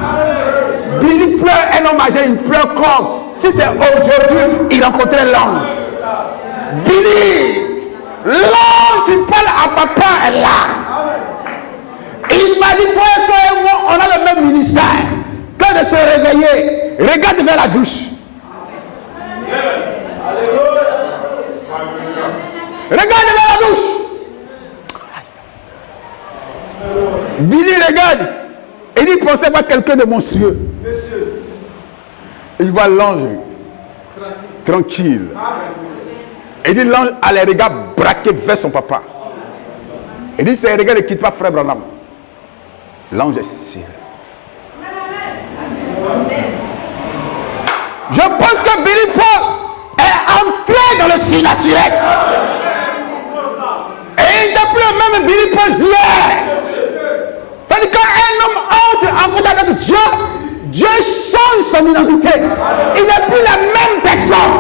Billy pleure, un homme âgé, il pleure comme si c'est aujourd'hui il rencontrait l'ange. Billy, l'ange qui parle à papa est là. Il m'a dit, toi et moi, on a le même ministère. Que de te réveiller, regarde vers la douche. Regarde vers la douche. Billy regarde. Et il pensait voir quelqu'un de monstrueux. Il voit l'ange tranquille. Et dit l'ange a les regards braqués vers son papa. Et dit ces regards ne quittent pas frère Branham. L'ange est serré. Je pense que Billy Paul est entré dans le surnaturel. Et il n'est plus le même Billy Paul d'hier. C'est-à-dire quand un homme entre en contact avec Dieu, Dieu change son identité. Il n'est plus la même personne.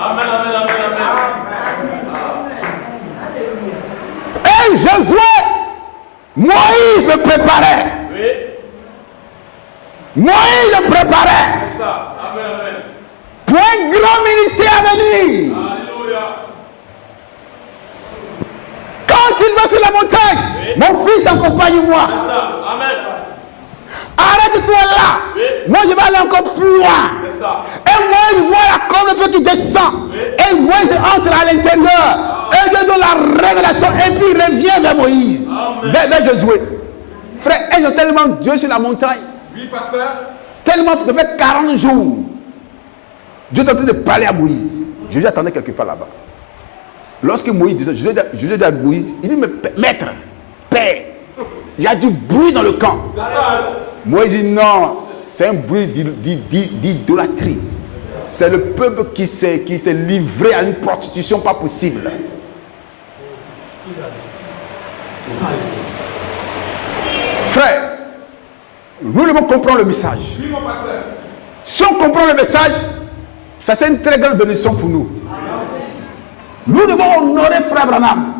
Amen, amen, amen, amen. Et Josué, Moïse le préparait. Oui. Moïse le préparait. C'est ça. Amen, amen. Pour un grand ministère à venir. Alléluia. Quand il va sur la montagne, oui. Mon fils accompagne-moi. C'est ça. Amen. Arrête-toi là. Oui. Moi je vais aller encore plus loin. C'est ça. Et moi je vois la colonne de feu qui descend. Oui. Et moi je entre à l'intérieur. Et je donne la révélation. Et puis il revient vers Moïse. Vers Josué. Frère, ils ont tellement Dieu sur la montagne. Oui, pasteur. Tellement, ça fait 40 jours. Dieu est en train de parler à Moïse. Jésus attendait quelque part là-bas. Lorsque Moïse disait, Jésus dit à Moïse, il dit, mais maître, père, il y a du bruit dans le camp. C'est ça. Moïse dit, non, c'est un bruit d'idolâtrie. C'est le peuple qui s'est livré à une prostitution pas possible. Frère, nous devons comprendre le message. Oui, mon pasteur. Si on comprend le message, ça c'est une très grande bénédiction pour nous. Nous devons honorer Frère Branham.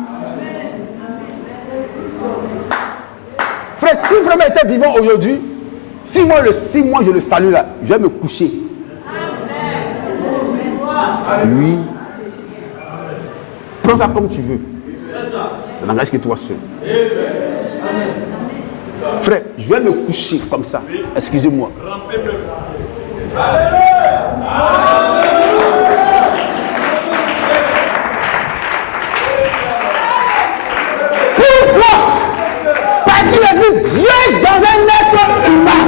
Frère, si vraiment il était vivant aujourd'hui, si moi je le salue là, je vais me coucher. Oui. Prends ça comme tu veux. Ça n'engage que toi seul. Frère, je vais me coucher comme ça. Excusez-moi. Pourquoi? Parce qu'il a vu Dieu dans un être humain.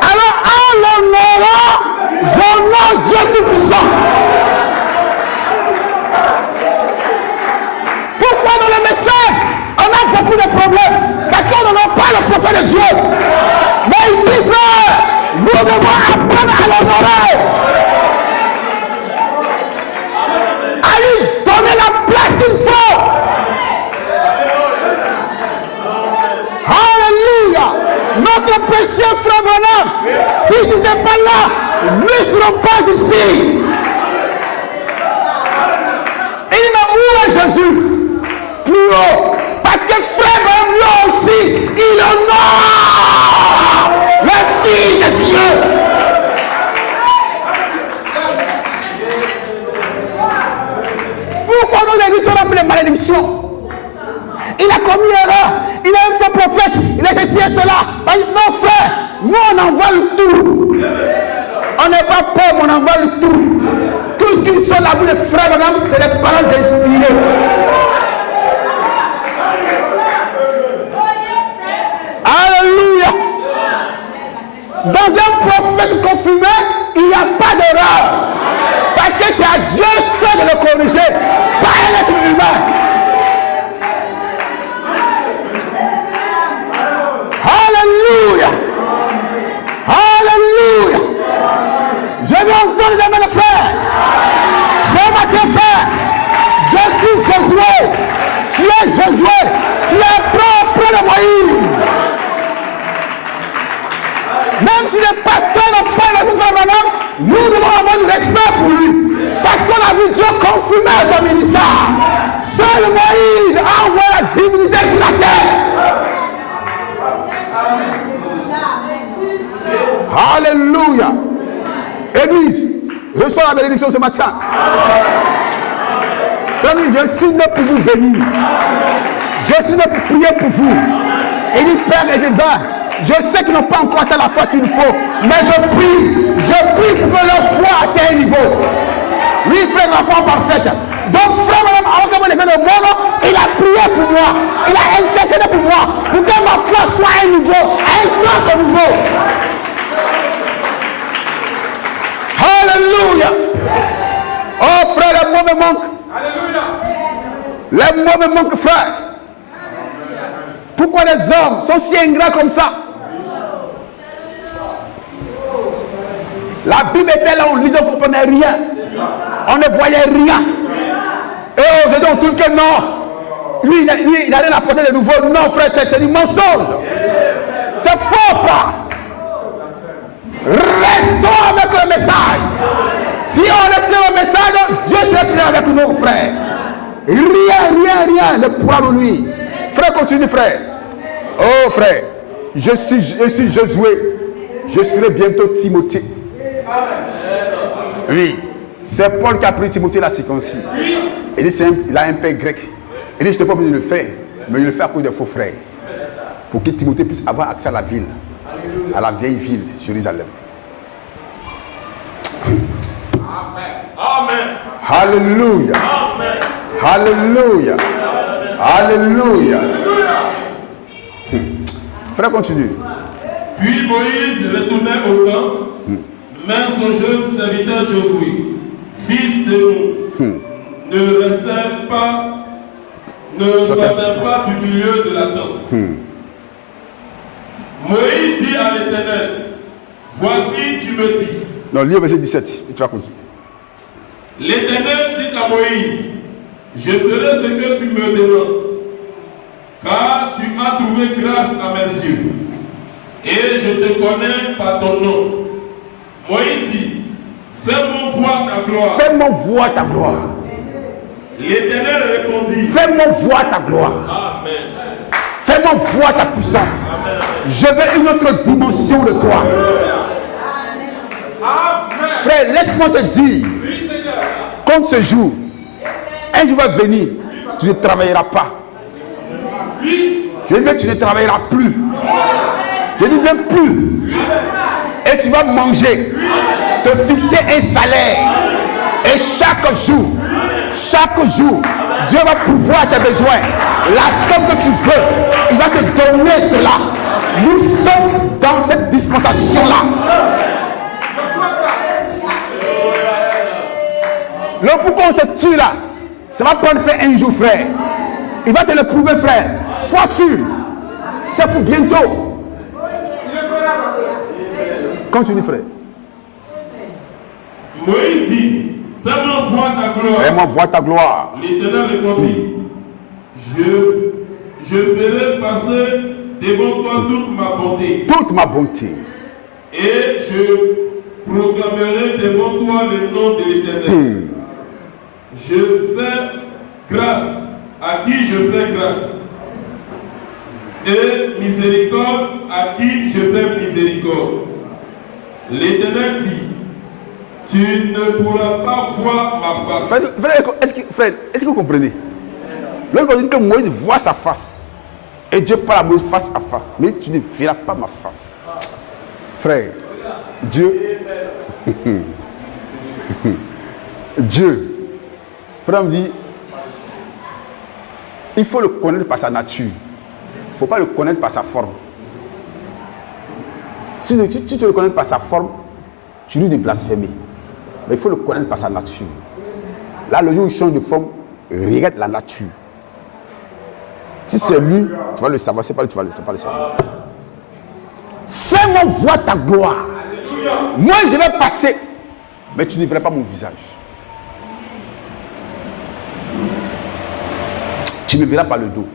Alors, en l'honorant, j'honore Dieu Tout-Puissant. Pourquoi dans le message, on a beaucoup de problèmes? Parce qu'on n'honore pas le prophète de Dieu. Mais ici, frère, nous devons apprendre à l'honorer. À lui donner la place qu'il faut. Alléluia. Notre précieux frère Branham, si tu n'es pas là, nous ne serons pas ici. Il dit, mais où est Jésus? Plus haut. Parce que frère Branham, lui aussi, il honore le Fils de Dieu. Pourquoi nos églises sont remplies de malédictions? Il a commis erreur, il est un faux prophète, il est ceci et cela. Non frère, nous on envoie le tout. On n'est pas pauvre, on envoie le tout. Tout ce qui sort la bouche de frère Branham, c'est les paroles inspirées. Alléluia. Dans un prophète confirmé, il n'y a pas d'erreur. Parce que c'est à Dieu seul de le corriger, pas un être humain. Même si les pasteurs n'ont pas le frère Branham, nous devons avoir du respect pour lui. Parce qu'on a vu Dieu confirmer son ministère. Seul Moïse a envoyé la divinité sur la terre. Alléluia. Église, reçois la bénédiction ce matin. Famille, je suis né pour vous bénir. Je suis né pour prier pour vous. Et dit, Père et divin, je sais qu'ils n'ont pas encore atteint la foi qu'il faut, mais je prie pour que leur foi atteigne un niveau. Oui, frère, la foi parfaite. Donc, frère, madame, avant que mon événement au monde, il a prié pour moi. Il a intercédé pour moi. Pour que ma foi soit à un niveau, à un grand niveau. Alléluia. Oh, frère, les mots me manquent. Les mots me manquent, frère. Pourquoi les hommes sont si ingrats comme ça? La Bible était là, on lisait, on ne comprenait rien. On ne voyait rien. Et aujourd'hui, on trouve que non. Lui, il a rien apporté de nouveau. Non, frère, c'est du mensonge. C'est faux, frère. Restons avec le message. Si on reflète le message, Dieu sera fidèle avec nous, frère. Rien ne pourra nous nuire. Frère, continue, frère. Oh, frère, je suis Josué. Je serai bientôt Timothée. Oui, c'est Paul qui a pris Timothée la circoncis. Il dit, il a un père grec. Il dit, je n'ai pas besoin de le faire, mais je le fais à cause des faux frères. Pour que Timothée puisse avoir accès à la ville, à la vieille ville, Jérusalem. Amen. Alléluia. Amen. Alléluia. Alléluia. Frère, continue. Puis Moïse retournait au camp, mais son jeune serviteur Josué, fils de Nun, ne sortait pas du milieu de la tente. Moïse dit à l'Éternel, voici tu me dis. Non, lis au verset 17, et tu vas continuer. L'Éternel dit à Moïse, je ferai ce que tu me demandes, car tu as trouvé grâce à mes yeux, et je te connais par ton nom. Moïse dit, fais-moi voir ta gloire. Fais-moi voir ta gloire. L'Éternel répondit, Fais-moi voir ta gloire. Amen. Fais-moi voir ta puissance. Amen. Je veux une autre dimension de toi. Amen. Frère, laisse-moi te dire, Oui, Seigneur. comme ce jour, un jour va venir, tu ne travailleras pas. Oui. Je dis bien que tu ne travailleras plus. Je dis bien plus. Et tu vas manger, te fixer un salaire. Et chaque jour, Dieu va pourvoir tes besoins. La somme que tu veux, il va te donner cela. Nous sommes dans cette dispensation-là. Donc pourquoi on se tue là? Ça va prendre fait un jour, frère. Il va te le prouver, frère. Sois sûr. C'est pour bientôt. Continue, frère. Moïse dit, fais-moi voir ta gloire. Fais-moi voir ta gloire. L'Éternel répondit, je ferai passer devant toi toute ma bonté. Toute ma bonté. Et je proclamerai devant toi le nom de l'Éternel. Je fais grâce à qui je fais grâce. Et miséricorde à qui je fais miséricorde. L'Éternel dit, tu ne pourras pas voir ma face. Frère, est-ce que vous comprenez? Lorsqu'on dit que Moïse voit sa face, et Dieu parle à Moïse face à face, mais tu ne verras pas ma face. Frère, Dieu, frère me dit, il faut le connaître par sa nature. Il ne faut pas le connaître par sa forme. Si tu le connais par sa forme, tu lui dis de blasphémer. Mais il faut le connaître par sa nature. Là, le jour où il change de forme, regarde la nature. Si c'est lui, tu vas le savoir. C'est pas lui, tu vas le savoir. Fais-moi voir ta gloire. Moi, je vais passer, mais tu ne verras pas mon visage. Tu ne verras pas le dos.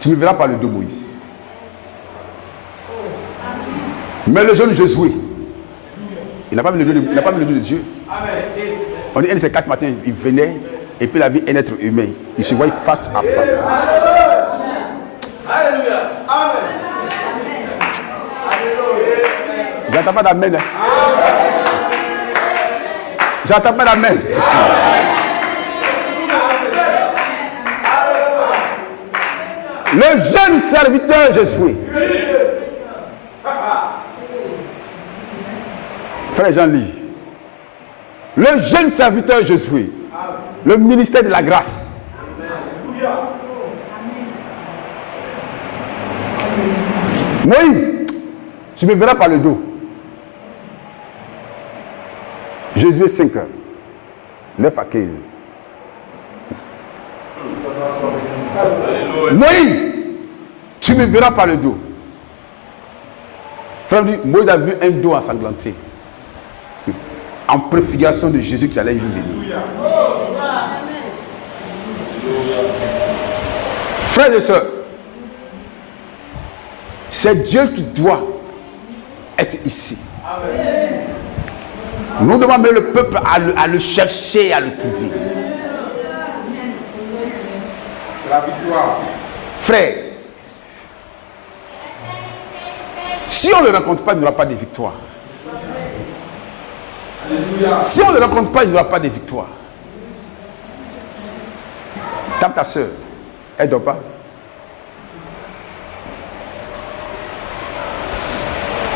Tu me verras par le dos, Moïse. Mais le jeune Josué, il n'a pas mis le dos de Dieu. On dit, un de ces 4 matins, il venait, et puis la vie est un être humain. Il se voit face à face. Alléluia. Amen. J'entends pas d'amen. Hein. J'entends pas d'amen. Le jeune serviteur Josué. Frère Jean-Ly. Le jeune serviteur Josué. Le ministère de la grâce. Moïse, tu me verras par le dos. Josué 5, 9 à 15. Moïse, tu me verras par le dos. Frère, Moïse a vu un dos ensanglanté. En préfiguration de Jésus qui allait un jour venir. Frères et sœurs, c'est Dieu qui doit être ici. Nous devons amener le peuple à le chercher, à le trouver. La victoire. Frère, si on ne le rencontre pas, il n'y aura pas de victoire. Si on ne le rencontre pas, il n'y aura pas de victoire. Tape ta soeur, elle ne dort pas.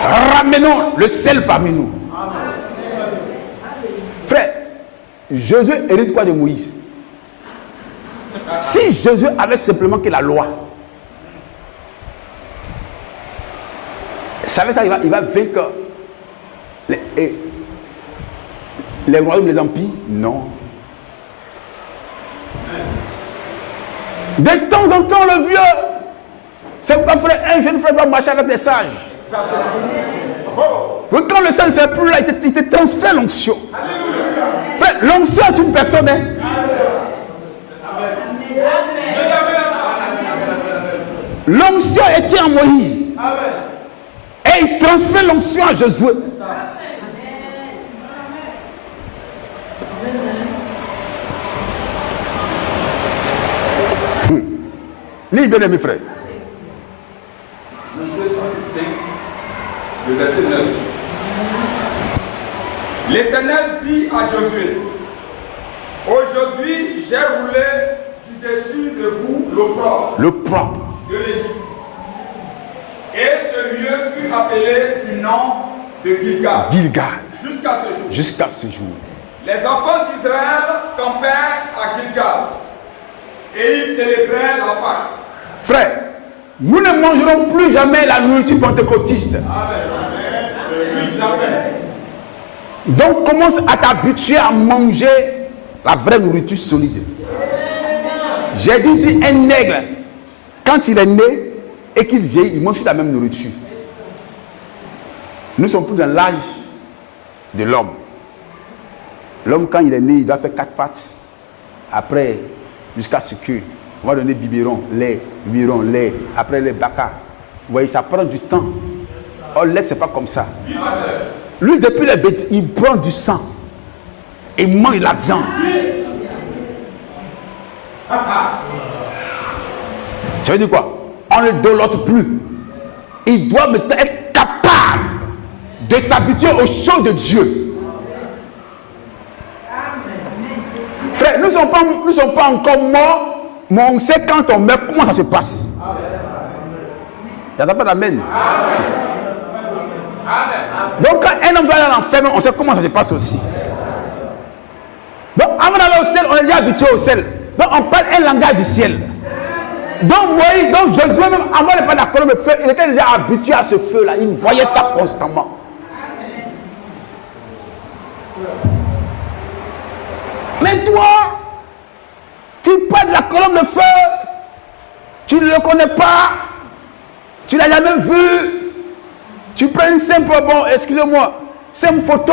Ramenons le sel parmi nous. Frère, Jésus hérite quoi de Moïse? Si Jésus avait simplement que la loi, savez ça, il va vaincre les royaumes, les empires? Non. De temps en temps, le vieux, c'est comme un jeune frère doit marcher avec des sages. Quand le sang ne fait plus là, il te transfère l'onction. Frère, l'onction est une personne. Hein? L'onction était en Moïse. Et il transfère l'onction à Josué. Lis bien, mes frères. Josué chapitre 5, le verset 9. L'Éternel dit à Josué: aujourd'hui, j'ai roulé du dessus de vous l'opprobre de l'Égypte. Et ce lieu fut appelé du nom de Gilgal. Jusqu'à ce jour. Les enfants d'Israël campèrent à Gilgal. Et ils célébraient la Pâque. Frère, nous ne mangerons plus jamais la nourriture pentecôtiste. Plus jamais. Donc commence à t'habituer à manger la vraie nourriture solide. J'ai dit ici un aigle, quand il est né et qu'il vieillit, il mange la même nourriture. Nous sommes plus dans l'âge de l'homme. L'homme, quand il est né, il doit faire 4 pattes. Après, jusqu'à ce que on va donner biberon, lait, après les baka. Vous voyez, ça prend du temps. Or, lait, c'est pas comme ça. Lui, depuis les bêtes, il prend du sang. Il mange la viande. Ça veut dire quoi? On ne dolote plus. Il doit maintenant être capable de s'habituer aux choses de Dieu. Frère, nous ne sommes pas encore morts, mais on sait quand on meurt, comment ça se passe. Il n'y a pas d'amen. Donc quand un homme doit aller en enfer, on sait comment ça se passe aussi. Donc avant d'aller au ciel, on est déjà habitué au ciel. Donc on parle un langage du ciel. Donc Moïse, donc Josué même, avant de parler de la colonne de feu, il était déjà habitué à ce feu-là. Il voyait ça constamment. Mais toi, tu parles de la colonne de feu, tu ne le connais pas, tu ne l'as jamais vu, tu prends une simple, bon, excusez-moi, simple photo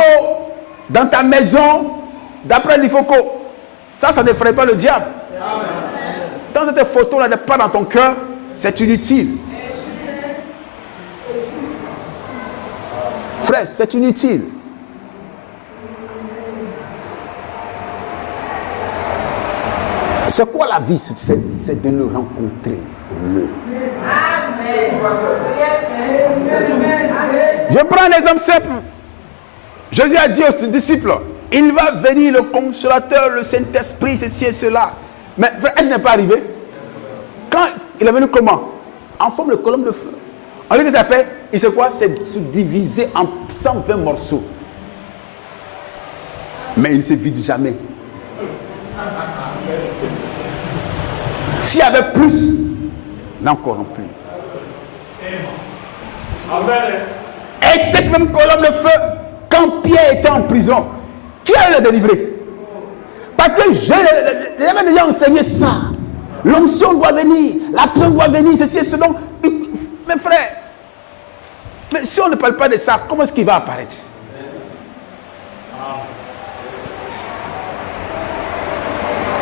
dans ta maison, d'après l'Ifoko. Ça n'effraie pas le diable. Quand cette photo-là n'est pas dans ton cœur, c'est inutile. Frère, c'est inutile. C'est quoi la vie? C'est de le rencontrer. Je prends un exemple simple. Jésus a dit aux disciples, il va venir le Consolateur, le Saint-Esprit, ceci et cela. Mais frère, est-ce qu'il n'est pas arrivé? Quand il est venu comment? En forme de colonne de feu. En lieu que ça fait, il sait quoi? C'est se diviser en 120 morceaux. Mais il ne se vide jamais. S'il y avait plus, n'encore plus. Et cette même colonne de feu, quand Pierre était en prison, qui allait le délivrer? Parce que j'avais déjà enseigné ça. L'onction doit venir, la prison doit venir, ceci et cela. Mes frères, mais si on ne parle pas de ça, comment est-ce qu'il va apparaître?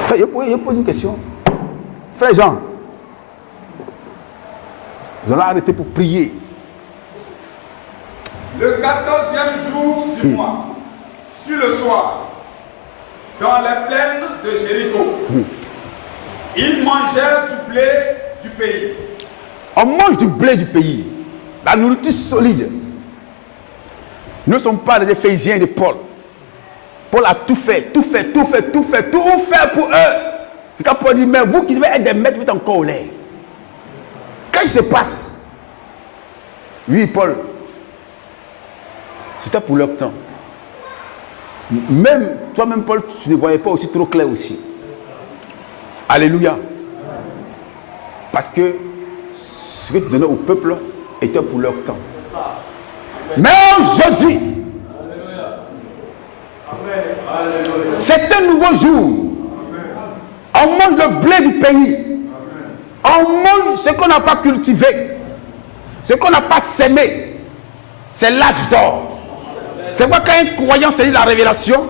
Frère, je pose une question. Frère Jean, nous allons arrêter pour prier. Le 14e jour du mois, sur le soir, dans les plaines de Jéricho, ils mangèrent du blé du pays. On mange du blé du pays, la nourriture solide. Nous ne sommes pas des Éphésiens de Paul. Paul a tout fait pour eux. Quand Paul dit, mais vous qui devez être des maîtres, vous êtes encore au lait. Qu'est-ce qui se passe? Oui, Paul, c'était pour leur temps. Même toi-même, Paul, tu ne voyais pas aussi trop clair aussi. Alléluia. Parce que ce que tu donnais au peuple était pour leur temps. Mais aujourd'hui, c'est un nouveau jour. On mange le blé du pays. On mange ce qu'on n'a pas cultivé. Ce qu'on n'a pas sémé. C'est l'âge d'or. C'est quoi quand un croyant saisit la révélation?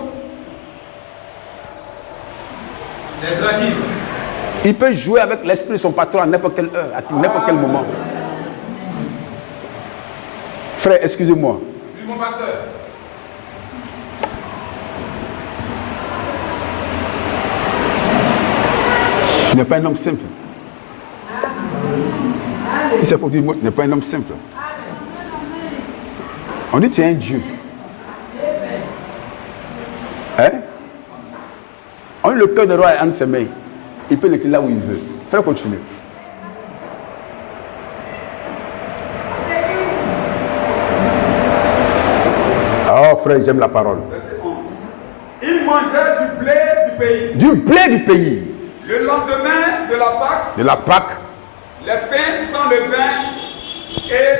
Il peut jouer avec l'esprit de son patron à n'importe quelle heure, à n'importe quel moment. Frère, excusez-moi. Oui, mon pasteur. Tu n'es pas un homme simple. Si c'est pour dire moi, tu n'es pas un homme simple. On dit que tu es un Dieu. Hein? On dit le cœur de roi est en ses mains. Il peut l'écrire là où il veut. Frère, continue. Oh frère, j'aime la parole. Ils mangèrent du blé du pays. Du blé du pays. Le lendemain de la Pâque, De la Pâque. les pains sans levain et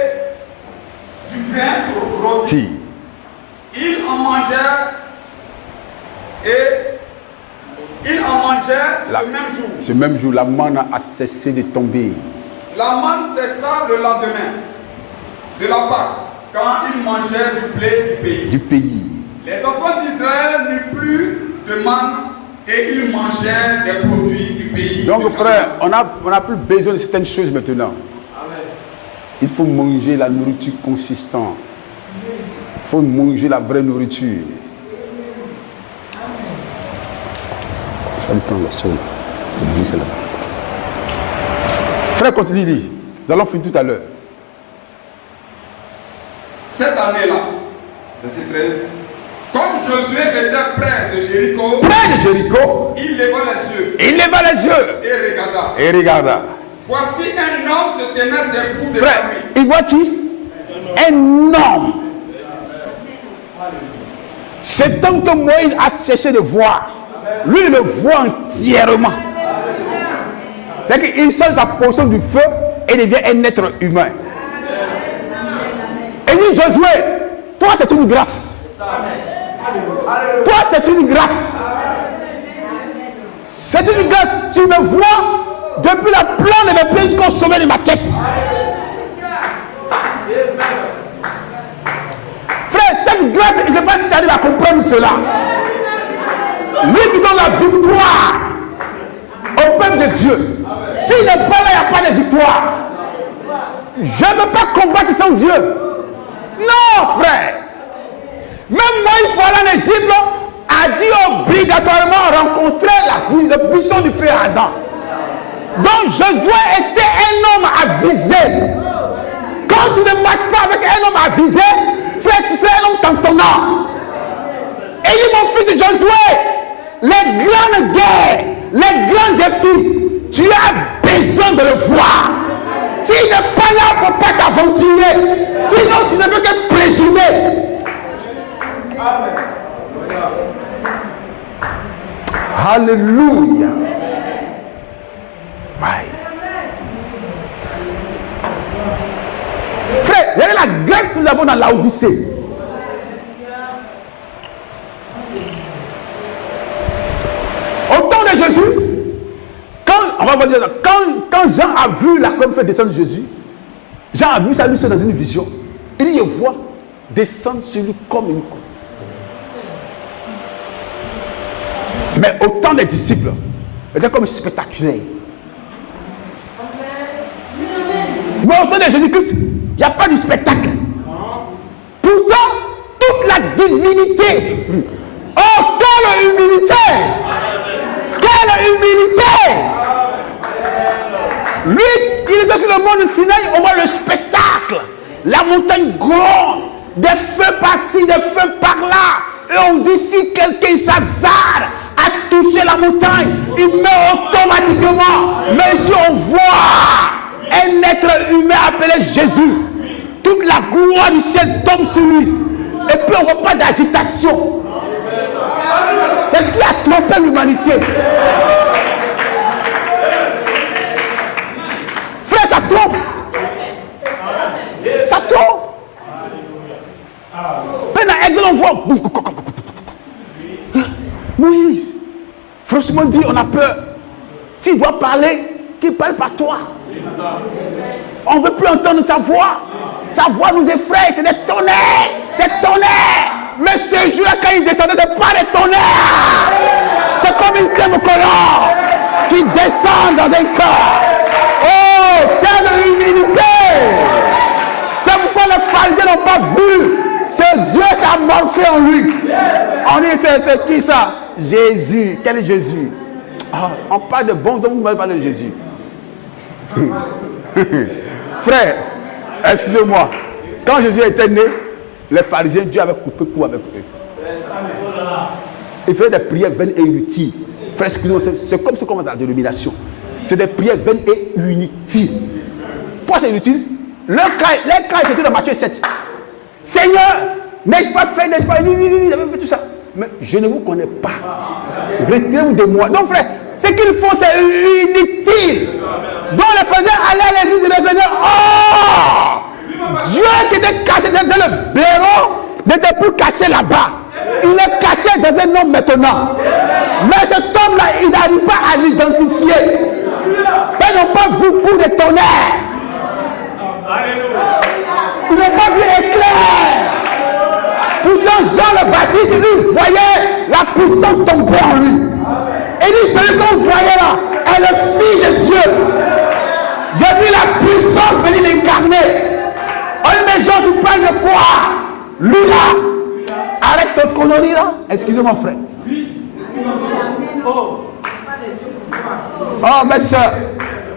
du pain rôti. Si. Ils en mangèrent ce même jour. Ce même jour, la manne a cessé de tomber. La manne cessa le lendemain de la Pâque, quand ils mangèrent du blé du pays. Du pays. Les enfants d'Israël n'eurent plus de manne et ils mangèrent des produits du pays. Donc frère, on n'a plus besoin de certaines choses maintenant. Amen. Il faut manger la nourriture consistante. Il faut manger la vraie nourriture. Il faut prendre la seule. L'église est là-bas. Frère, continue, dit. Nous allons finir tout à l'heure. Cette année-là, verset 13, comme Josué était près de Jéricho, il leva les yeux. Et regarda. Voici un homme se tenait debout devant lui. Il voit qui? Un homme. Cet homme que Moïse a cherché de voir, lui il le voit entièrement. C'est-à-dire qu'il sort de sa portion du feu et devient un être humain. Et il dit, Josué, toi c'est une grâce. Toi c'est une grâce. C'est une grâce. Tu me vois depuis la plante de mes pieds jusqu'au sommet de ma tête. Frère, cette grâce, je ne sais pas si tu arrives à comprendre cela. Lui qui donne la victoire au peuple de Dieu. S'il n'est pas là, il n'y a pas de victoire. Je ne peux pas combattre sans Dieu. Non, frère. Même Moïse, pour aller en Égypte, a dû obligatoirement rencontrer la puissance du feu ardent. Donc Josué était un homme avisé. Quand tu ne marches pas avec un homme avisé, frère, tu seras un homme tentonnant. Et dit, mon fils Josué, les grandes guerres, les grands défis, tu as besoin de le voir. S'il n'est pas là, il ne faut pas t'aventurer. Sinon, tu ne peux que présumer. Amen. Alléluia. Ouais. Frère, regardez la grâce que nous avons dans l'Odyssée. Au temps de Jésus, quand Jean a vu la colonne faire descendre Jésus, Jean a vu ça lui seul dans une vision. Il dit, je vois descendre sur lui comme une coupe. Mais au temps des disciples, c'était comme spectaculaire. Mais au temps de Jésus-Christ, il n'y a pas de spectacle. Pourtant, toute la divinité. Oh, quelle humilité! Quelle humilité! Lui, il est sur le mont de Sinaï, on voit le spectacle. La montagne gronde, des feux par-ci, des feux par-là. Et on dit si quelqu'un s'hasarde à toucher la montagne, il meurt automatiquement. Mais ici, on voit un être humain appelé Jésus. Toute la gloire du ciel tombe sur lui. Et puis on ne voit pas d'agitation. C'est ce qui a trompé l'humanité. Frère, ça trompe. Ça trompe. Pendant l'exil, on voit. Moïse, franchement dit, on a peur. S'il doit parler, qu'il parle par toi. On ne veut plus entendre sa voix. Sa voix nous effraie, c'est des tonnerres. Des tonnerres. Mais ces jours-là, quand il descendait, ce n'est pas des tonnerres. C'est comme une sème colonne qui descend dans un cœur. Oh, quelle humilité! C'est pourquoi les pharisiens n'ont pas vu. Ce Dieu s'est morphé en lui. On dit, c'est qui ça? Jésus. Quel est Jésus? Ah, on parle de bons hommes, vous ne parlez pas de Jésus. Frère, excusez-moi. Quand Jésus était né, les pharisiens, Dieu avait coupé court avec eux. Ils faisaient des prières vaines et inutiles. Frère, excusez-moi, c'est comme ce qu'on va dans la dénomination. C'est des prières vaines et inutiles. Pourquoi c'est inutile? Leur crainte, c'était dans Matthieu 7. Seigneur, n'ai-je pas fait, n'ai-je pas fait, il avait fait tout ça. Mais je ne vous connais pas. Retirez-vous de moi. Donc, frère, ce qu'il faut, c'est inutile. Donc, les pharisiens allaient à l'église et les Seigneur. Oh! Dieu qui était caché dans le bureau n'était plus caché là-bas. Il est caché dans un homme maintenant. Mais cet homme-là, ils n'arrivent pas à l'identifier. Ils n'ont pas vu coup de tonnerre. Ils n'ont pas vu éclair. Pourtant, Jean le Baptiste, lui, voyait la puissance tomber en lui. Et dit, celui qu'on voyait là est le Fils de Dieu. J'ai vu la puissance venir l'incarner. On dit, mais Jean, tu parles de quoi? Lui là, arrête ton connerie là. Excusez-moi, frère. Oh, mes soeurs,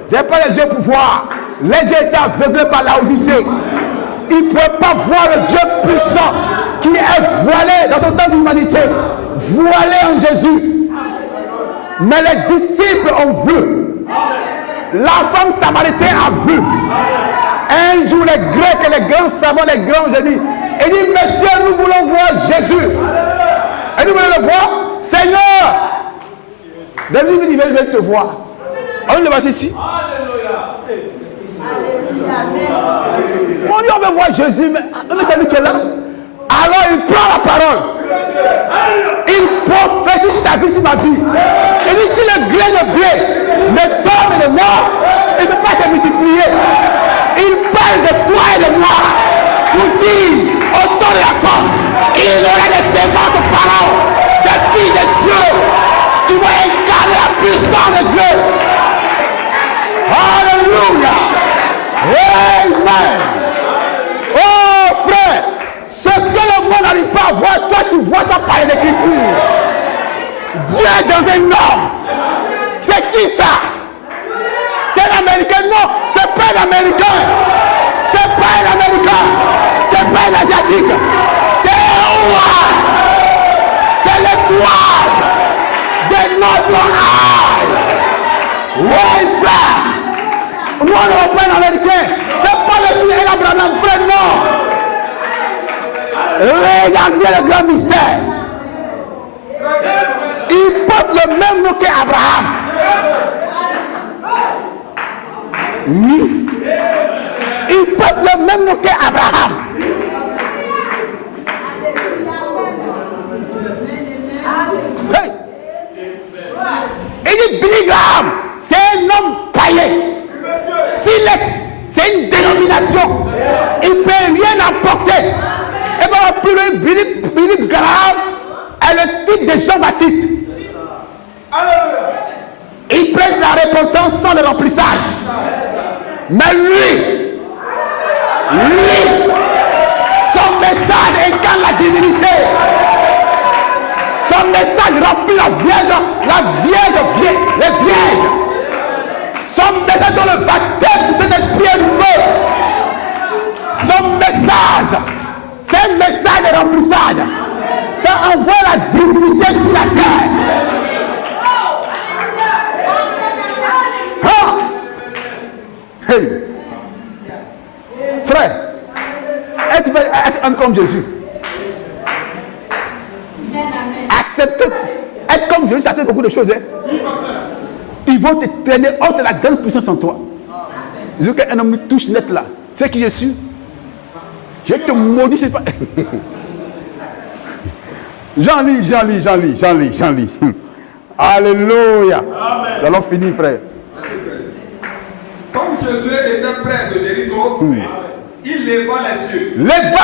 vous n'avez pas les yeux pour voir. Les yeux étaient aveuglés par la Odyssée. Ils ne pouvaient pas voir le Dieu puissant qui est voilé dans son temps d'humanité, voilé en Jésus. Mais les disciples ont vu. La femme samaritaine a vu. Un jour, les Grecs et les grands savants, les grands génies, ils disent, monsieur, nous voulons voir Jésus. Et nous voulons le voir. Seigneur, David dit, je vais te voir. On le voit ici. On dit, on veut voir Jésus, mais c'est lui qui est là. Alors il prend la parole. Il prophétise sur ta vie, sur ma vie. Il dit, si le gré de blé, le tombe et le mort, il ne peut pas se multiplier. Il parle de toi et de moi. Pour dire, au temps de la femme, il aura des sémences au pharaon, des filles de Dieu, qui vont incarner la puissance de Dieu. Alléluia. Amen. les Écritures. Dieu est dans un homme. C'est qui ça? C'est l'Américain? Non, c'est pas l'Américain. C'est pas l'Américain. C'est pas l'Asiatique. C'est un roi. C'est l'étoile de notre âge. Oui, frère. Nous, on ne voit pas l'Américain. C'est pas le fils d'Abraham, frère, non. Regardez le grand mystère. Il porte le même nom qu'Abraham. Oui. Il porte le même nom qu'Abraham. Hey. Il dit Billy Graham, c'est un homme païen. Silet, c'est une dénomination. Il ne peut rien apporter. Et voilà, plus loin, Billy Graham est le titre de Jean-Baptiste. Il prêche la repentance sans le remplissage. Mais lui, son message incarne la divinité. Son message remplit les vierges. Son message dans le baptême de cet esprit et du feu. Son message, c'est un message de remplissage. Ça envoie la divinité sur la terre. Ah. Hey. Frère, tu veux être un comme Jésus. Accepter, être comme Jésus, ça fait beaucoup de choses. Hein? Ils vont te traîner hors de la grande puissance en toi. Je veux qu'un homme me touche net là. C'est qui je suis. Je te maudis, c'est pas. J'en lis. Alléluia. Amen. Nous allons finir, frère. Comme Josué était près de Jéricho, il leva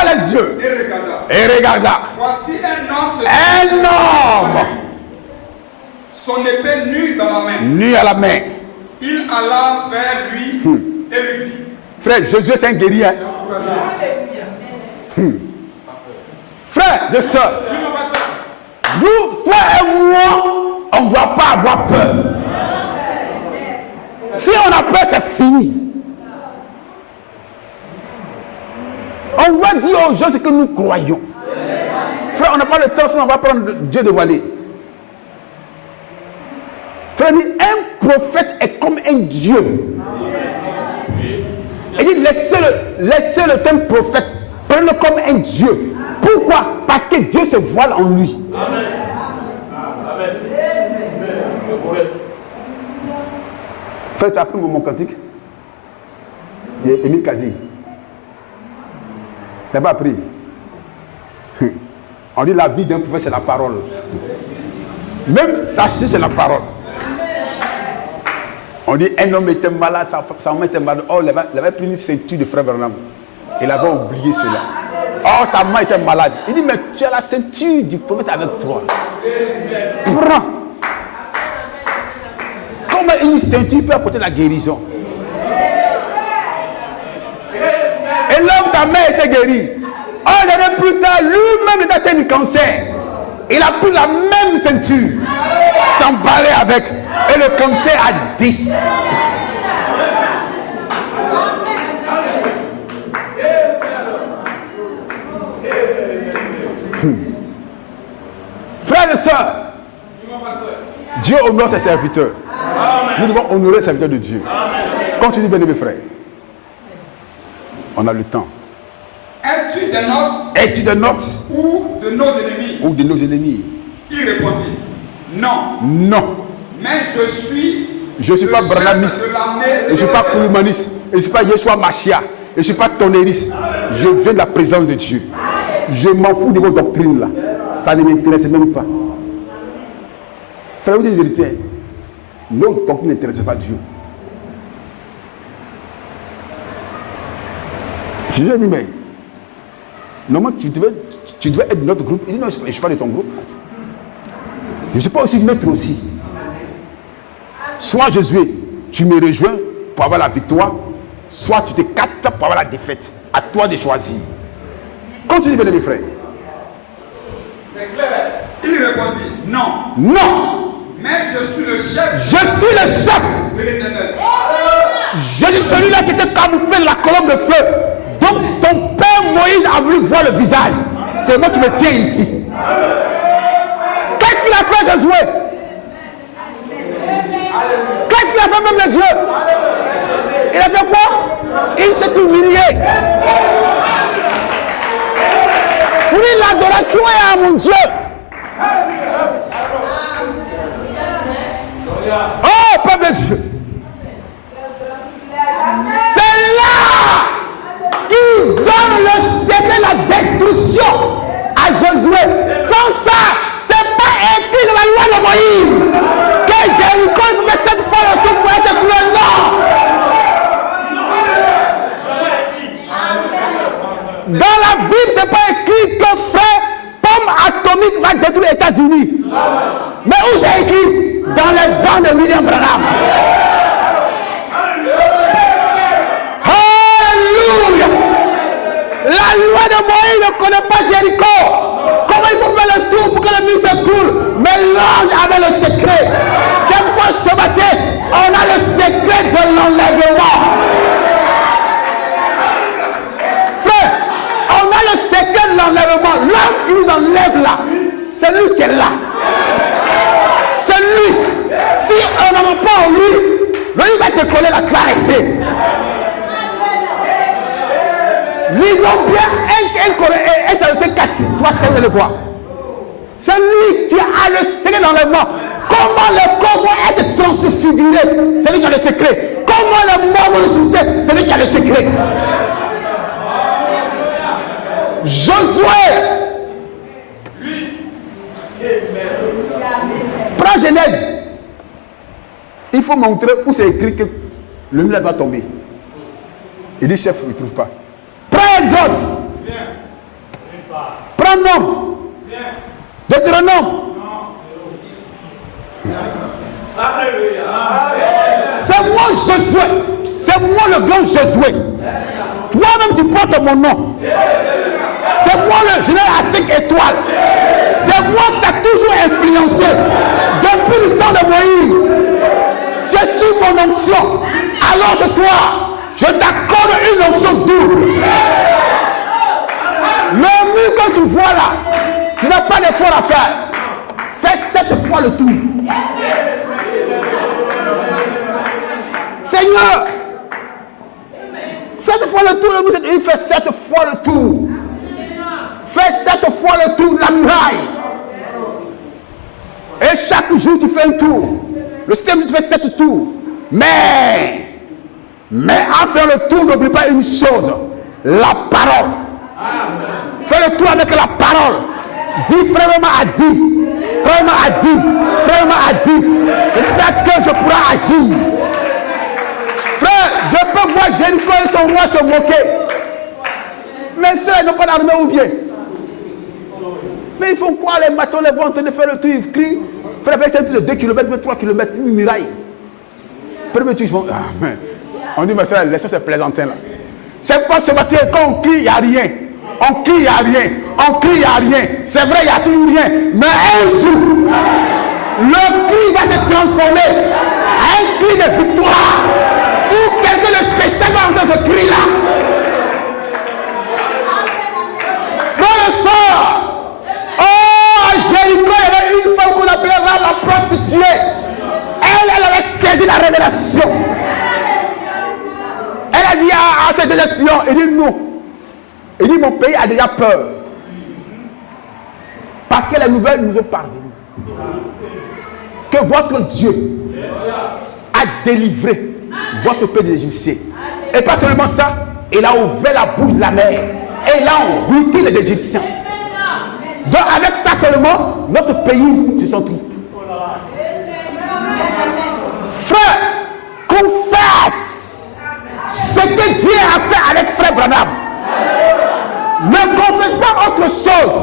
les yeux. Et regarda. Voici un homme. Son épée nue dans la main. Nue à la main. Il alla vers lui et lui dit. Frère, Josué c'est un guerrier. Frère, de soeur. Nous, toi et moi, on ne doit pas avoir peur. Si on a peur, c'est fini. On doit dire aux gens ce que nous croyons. Frère, on n'a pas le temps, sinon on va prendre Dieu dévoilé. Frère, un prophète est comme un Dieu. Et dit, laissez le terme prophète, prenez-le comme un Dieu. Pourquoi? Parce que Dieu se voile en lui. Amen. Amen. Frère, tu as pris mon cantique? Il y a Émile Kazi. Tu n'as pas appris. On dit la vie d'un prophète, c'est la parole. Même sachez, c'est la parole. On dit un homme était malade, sa main était malade. Oh, il avait pris une ceinture de frère Branham. Il avait oublié cela. Oh, sa main était malade. Il dit, mais tu as la ceinture du prophète avec toi. Prends. Comment une ceinture peut apporter la guérison? Et l'homme, sa main était guérie. Oh, l'année plus tard, lui-même était atteint du cancer. Il a pris la même ceinture. S'est emballé avec. Et le cancer a disparu. Frères et sœurs, Dieu honore ses serviteurs. Nous devons honorer les serviteurs de Dieu. Continue, bien-aimés frères. On a le temps. Es-tu des nôtres? Es-tu des nôtres? Ou de nos ennemis? Ou de nos ennemis? Il répondit, non. Non. Mais je suis pas Branhamiste. Je ne suis pas Kouloumaniste. Je ne suis pas Yeshua Machia. Je ne suis pas tonériste. Je viens de la présence de Dieu. Je m'en fous de vos doctrines là. Ça ne m'intéresse même pas. Frère, vous dites la vérité. Nos doctrines n'intéressent pas Dieu. Je lui ai dit, mais normalement tu devais être de notre groupe. Il dit, non, je ne suis pas de ton groupe. Je ne suis pas aussi maître aussi. Soit Josué, tu me rejoins pour avoir la victoire, soit tu te captes pour avoir la défaite. À toi de choisir. Continue, bien mes frères. C'est clair. répondit, non. Non. Mais je suis le chef. Je suis le chef de l'Éternel. Je suis celui-là qui était camouflé de la colonne de feu. Donc ton père Moïse a voulu voir le visage. C'est moi qui me tiens ici. Qu'est-ce qu'il a fait, Josué? Qu'est-ce qu'il a fait, même le Dieu? Il a fait quoi? Il s'est humilié. Oui, l'adoration est à mon Dieu. Oh, peuple de Dieu. C'est là qu'il donne le secret de la destruction à Josué. Sans ça, c'est pas écrit dans la loi de Moïse que Jéricho fait cette fois le tour pour être cloué. Non. Dans la Bible, c'est pas écrit que frère, pomme atomique va détruire les États-Unis. Mais où c'est écrit? Dans les bancs de William Branham. Alléluia. La loi de Moïse ne connaît pas Jéricho. Comment il faut faire le tour pour que le mur s'écroule? Mais l'ange avait le secret. C'est pourquoi ce matin, on a le secret de l'enlèvement. Frère, on a le secret de l'enlèvement. L'homme qui nous enlève là, c'est lui qui est là. C'est lui. Si on n'en a pas en lui, lui va décoller, là, tu vas rester. Lisons bien 1 Thessaloniciens 4:6. Toi, c'est de le voir. C'est lui qui a le secret d'enlèvement. Comment les corps vont être transfigurés? C'est lui qui a le secret. Comment les morts vont ressusciter? C'est lui qui a le secret. Josué. Prends Genèse. Il faut montrer où c'est écrit que le mur va tomber. Il dit, chef, il ne trouve pas. Prends Exode. Prends Nom. Deutéronome. C'est moi Josué. C'est moi le grand Josué. Toi-même tu portes mon nom. C'est moi le général à 5 étoiles. C'est moi qui t'a toujours influencé. Depuis le temps de Moïse. Je suis mon onction. Alors ce soir, je t'accorde une onction double. Le mur que tu vois là, tu n'as pas d'effort à faire. Fais 7 fois le tour. Seigneur, 7 fois le tour, le mur, il fait 7 fois le tour. Fais 7 fois le tour de la muraille. Et chaque jour, tu fais un tour. Le système, tu fais 7 tours. Mais à faire le tour, n'oublie pas une chose. La parole. Fais le tour avec la parole. Dis, frère a dit. Frère a dit. Frère a dit. C'est ça que je pourrai agir. Frère, je peux voir Jéricho et son roi se moquer. Mes soeurs n'ont pas d'armée ou bien. Mais ils font quoi les matons, les vents en train de faire le tour, ils crient. Frère, c'est de 2 km, 3 km, une muraille. Premier tour, ils font. Ah, mais. On dit, mais frère, laissez ces plaisantins là. C'est pas ce matin, quand on crie, il n'y a rien. On crie, il n'y a rien. On crie, il n'y a rien. C'est vrai, il n'y a toujours rien. Mais un jour, le cri va se transformer en un cri de victoire. Ou quelqu'un de spécial va entendre ce cri là. Frère et soeur. Oh, Jéricho, il y avait une femme qu'on appellera la prostituée. Elle avait saisi la révélation. Elle a dit à ces 2 espions, il dit non. Il dit mon pays a déjà peur. Parce que les nouvelles nous ont parvenues. Que votre Dieu a délivré votre pays des Égyptiens. Et pas seulement ça, il a ouvert la bouche de la mer. Et il a englouti les Égyptiens. Donc avec ça seulement, notre pays ne s'en trouve plus. Frère, confesse ce que Dieu a fait avec frère Branham. Ne confesse pas autre chose.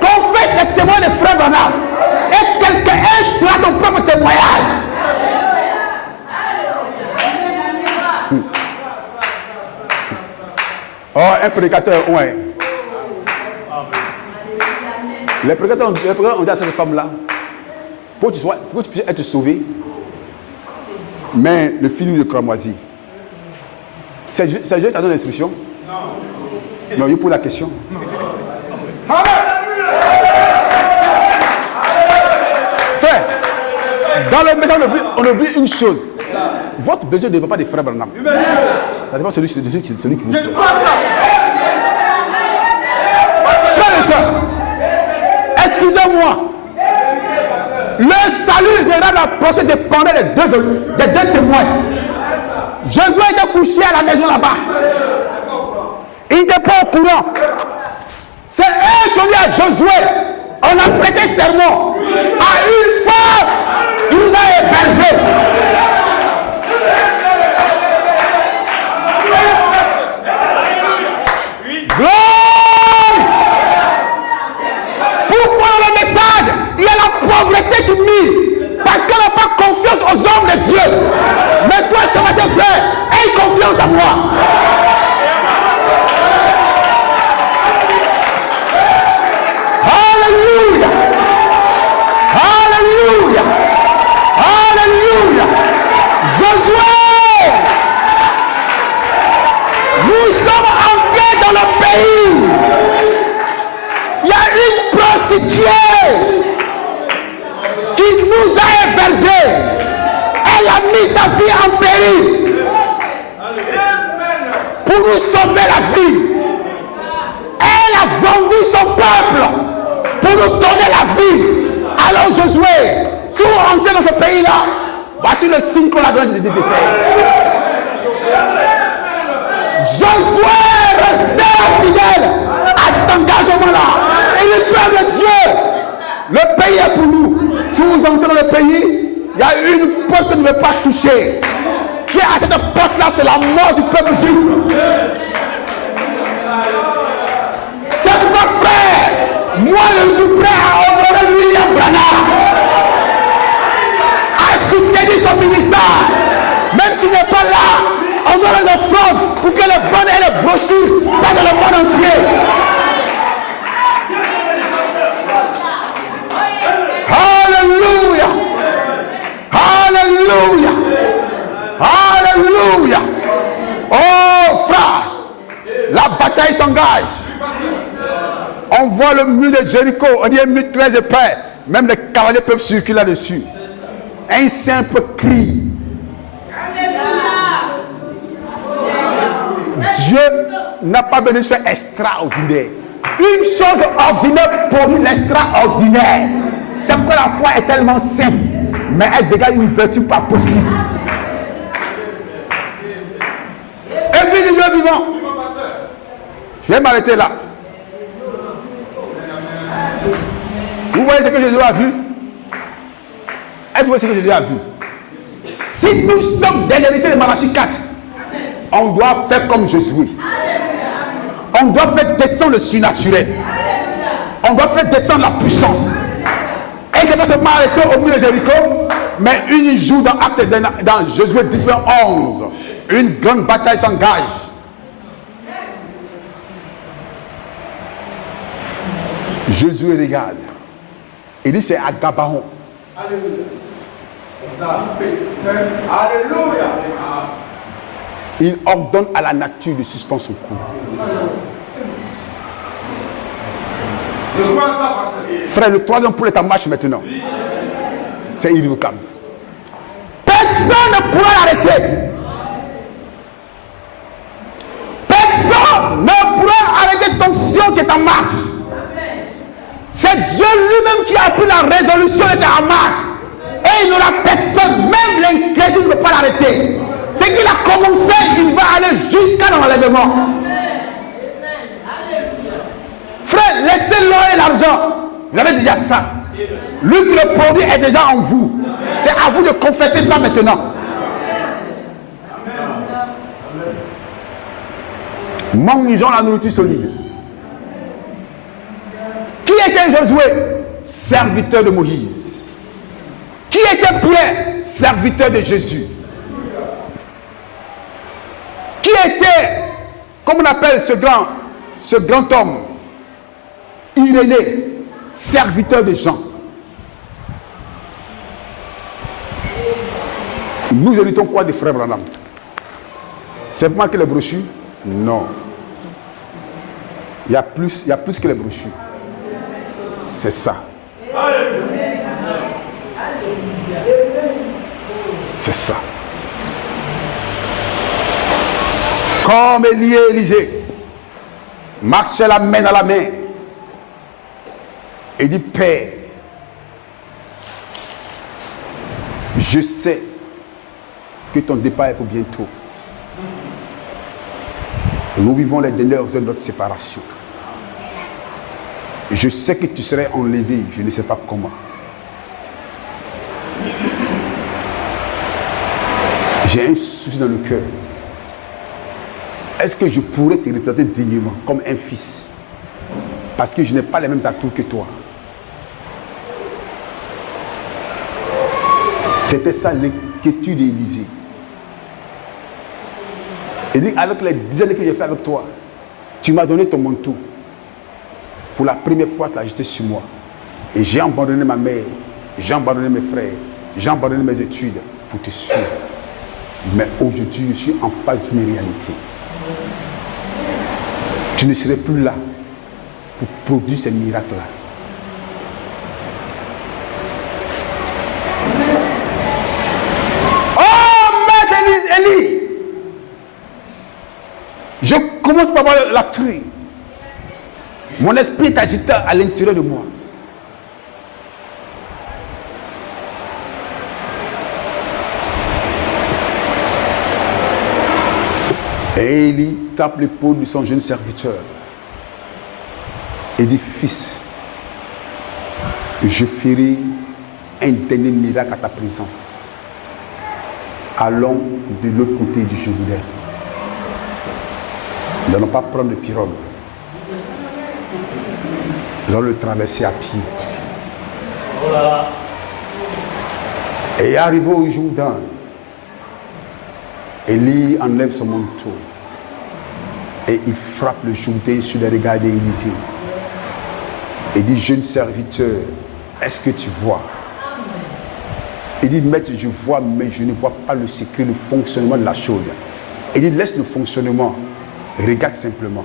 Confesse les témoins de frère Branham. Et quelqu'un aidera ton propre témoignage. Oh, un prédicateur, ouais. Les prédicateurs ont dit à cette femme-là, pour que tu puisses être sauvé, mais le fil de cramoisi. C'est Dieu qui t'a donné l'instruction? Non, il pose la question. Frère, dans le message, on oublie une chose. Votre besoin ne dépend pas des frères Branham. Ça dépend de celui qui vous plaît. Frères et sœurs, excusez-moi. Le salut général de la procès dépendait des deux témoins. Jésus était couché à la maison là-bas. Il n'était pas au courant. C'est eux qui ont dit à Josué, on a prêté serment à une femme qui nous a hébergés. Gloire! Pourquoi dans le message, il y a la pauvreté qui mise? Parce qu'on n'a pas confiance aux hommes de Dieu. Mais toi, ce matin, frère, aie confiance en moi. Alléluia! Alléluia! Alléluia! Josué! Nous sommes entrés dans le pays. Il y a une prostituée qui nous a hébergés. Elle a mis sa vie en péril pour nous sauver la vie. Elle a vendu son peuple pour nous donner la vie. Alors Josué, si vous rentrez dans ce pays-là, voici le signe qu'on a donné de faire. Josué restait fidèle à cet engagement-là. Et le peuple de Dieu, le pays est pour nous. Si vous entrez dans le pays, il y a une porte que vous ne pouvez pas toucher. Qui est à cette porte-là, c'est la mort du peuple juif. C'est pourquoi, frère, moi je suis prêt à honorer William Branham, à soutenir son ministère. Même s'il n'est pas là, on doit les offrandes pour que les bonnes et les brochures soient dans le monde entier. Alléluia! Alléluia! Alléluia! Oh frère, la bataille s'engage. On voit le mur de Jéricho, on dit un mur très épais. Même les cavaliers peuvent circuler là-dessus. Un simple cri. Dieu n'a pas besoin de faire extraordinaire. Une chose ordinaire pour l'extraordinaire. C'est que la foi est tellement simple, mais elle dégage une vertu pas possible. Église du Dieu vivant. Je vais m'arrêter là. Vous voyez ce que Jésus a vu? Est-ce que vous voyez ce que Jésus a vu? Si nous sommes des héritiers de Malachie 4, on doit faire comme Jésus. On doit faire descendre le surnaturel. On doit faire descendre la puissance. Et je ne peux seulement arrêter au milieu de Jéricho, mais une jour dans Josué 19, 11, une grande bataille s'engage. Jésus regarde. Il dit c'est à Gabaon. Alléluia. Alléluia. Il ordonne à la nature de suspendre son cours. Frère, le troisième poulet est en marche maintenant. C'est irrévocable. Personne ne pourra l'arrêter. Personne ne pourra arrêter cette onction qui est en marche. C'est Dieu lui-même qui a pris la résolution d'être en marche. Et il n'aura personne, même l'incrédule ne peut pas l'arrêter. C'est qu'il a commencé, il va aller jusqu'à l'enlèvement. Frère, laissez l'or et l'argent. Vous avez déjà ça. Lui qui le produit est déjà en vous. C'est à vous de confesser ça maintenant. Mangeons la nourriture solide. Qui était Josué? Serviteur de Moïse. Qui était Pierre? Serviteur de Jésus. Qui était, comme on appelle ce grand homme? Irénée. serviteur de Jean. Nous héritons quoi de frère Branham? Simplement que les brochures? Non. Il y a plus que les brochures. C'est ça. C'est ça. Comme Élie et Élisée marchaient la main dans la main et dit, Père, je sais que ton départ est pour bientôt. Nous vivons les dernières heures de notre séparation. Je sais que tu serais enlevé, je ne sais pas comment. J'ai un souci dans le cœur. Est-ce que je pourrais te représenter dignement comme un fils? Parce que je n'ai pas les mêmes atouts que toi. C'était ça l'inquiétude d'Élisée. Il dit, avec les 10 années que j'ai fait avec toi, tu m'as donné ton manteau. Pour la première fois, tu l'as jeté sur moi. Et j'ai abandonné ma mère, j'ai abandonné mes frères, j'ai abandonné mes études pour te suivre. Mais aujourd'hui, je suis en face d'une réalité. Tu ne serais plus là pour produire ces miracles-là. Oh, maître Élie! Je commence par voir la truie. Mon esprit est agité à l'intérieur de moi. Et Élie tape l'épaule de son jeune serviteur et dit, fils, je ferai un dernier miracle à ta présence. Allons de l'autre côté du Jourdain. Nous n'allons pas prendre de pirogue. Nous allons le traverser à pied. Et arrivé au Jourdain, Élie enlève son manteau et il frappe le Jourdain sur les regards d'Élisée. Il dit, jeune serviteur, est-ce que tu vois? Il dit, maître, je vois, mais je ne vois pas le secret, le fonctionnement de la chose. Il dit, laisse le fonctionnement, regarde simplement.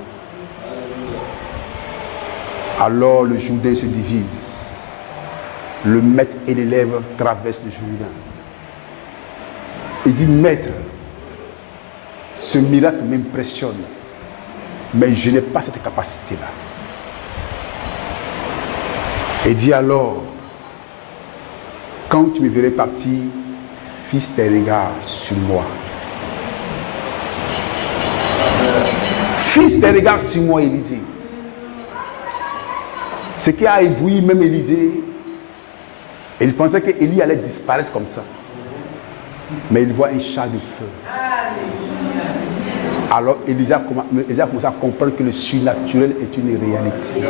Alors le Jourdain se divise. Le maître et l'élève traversent le Jourdain. Il dit, maître, ce miracle m'impressionne, mais je n'ai pas cette capacité-là. Il dit alors, quand tu me verrais partir, fixe tes regards sur moi. Fixe tes regards sur moi, Élisée. Ce qui a ébloui même Élisée, il pensait qu'Élie allait disparaître comme ça. Mais il voit un char de feu. Alors Élisée a commencé à comprendre que le surnaturel est une réalité.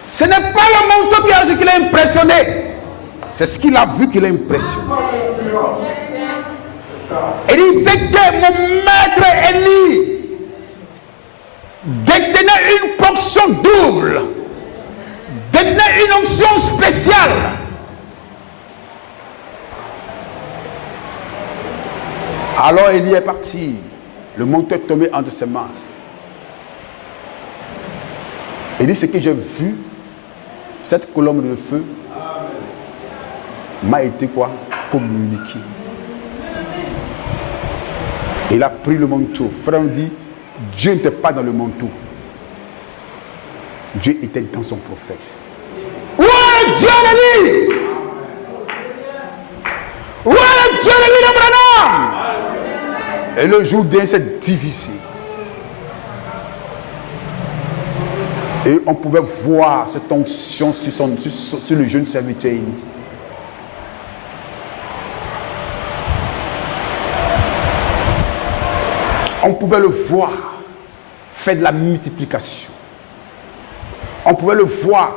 Ce n'est pas le manteau qui l'a impressionné. C'est ce qu'il a vu qui l'a impressionné. Et il sait que mon maître Élie détenait une portion double, détenait une onction spéciale. Alors Élie est parti. Le manteau est tombé entre ses mains. Il dit, ce que j'ai vu, cette colonne de feu m'a été quoi? Communiqué. Il a pris le manteau. Frère me dit, Dieu n'était pas dans le manteau. Dieu était dans son prophète. Où est Dieu de lui? Où est Dieu de lui de Branham? Et le Jourdain s'est divisé. Et on pouvait voir cette onction sur le jeune serviteur. On pouvait le voir faire de la multiplication. On pouvait le voir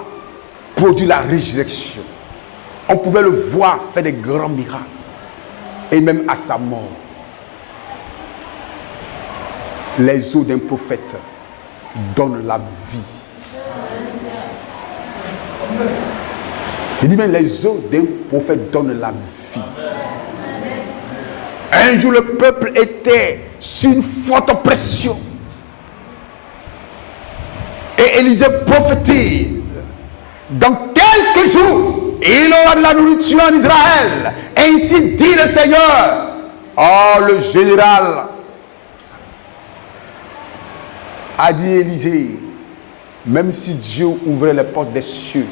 produire la résurrection. On pouvait le voir faire des grands miracles. Et même à sa mort, les os d'un prophète donnent la vie. Il dit même les os d'un prophète donnent la vie. Un jour, le peuple était sur une forte pression. Et Élisée prophétise. Dans quelques jours, il aura de la nourriture en Israël. Ainsi dit le Seigneur. Oh, le général a dit Élisée, même si Dieu ouvrait les portes des cieux,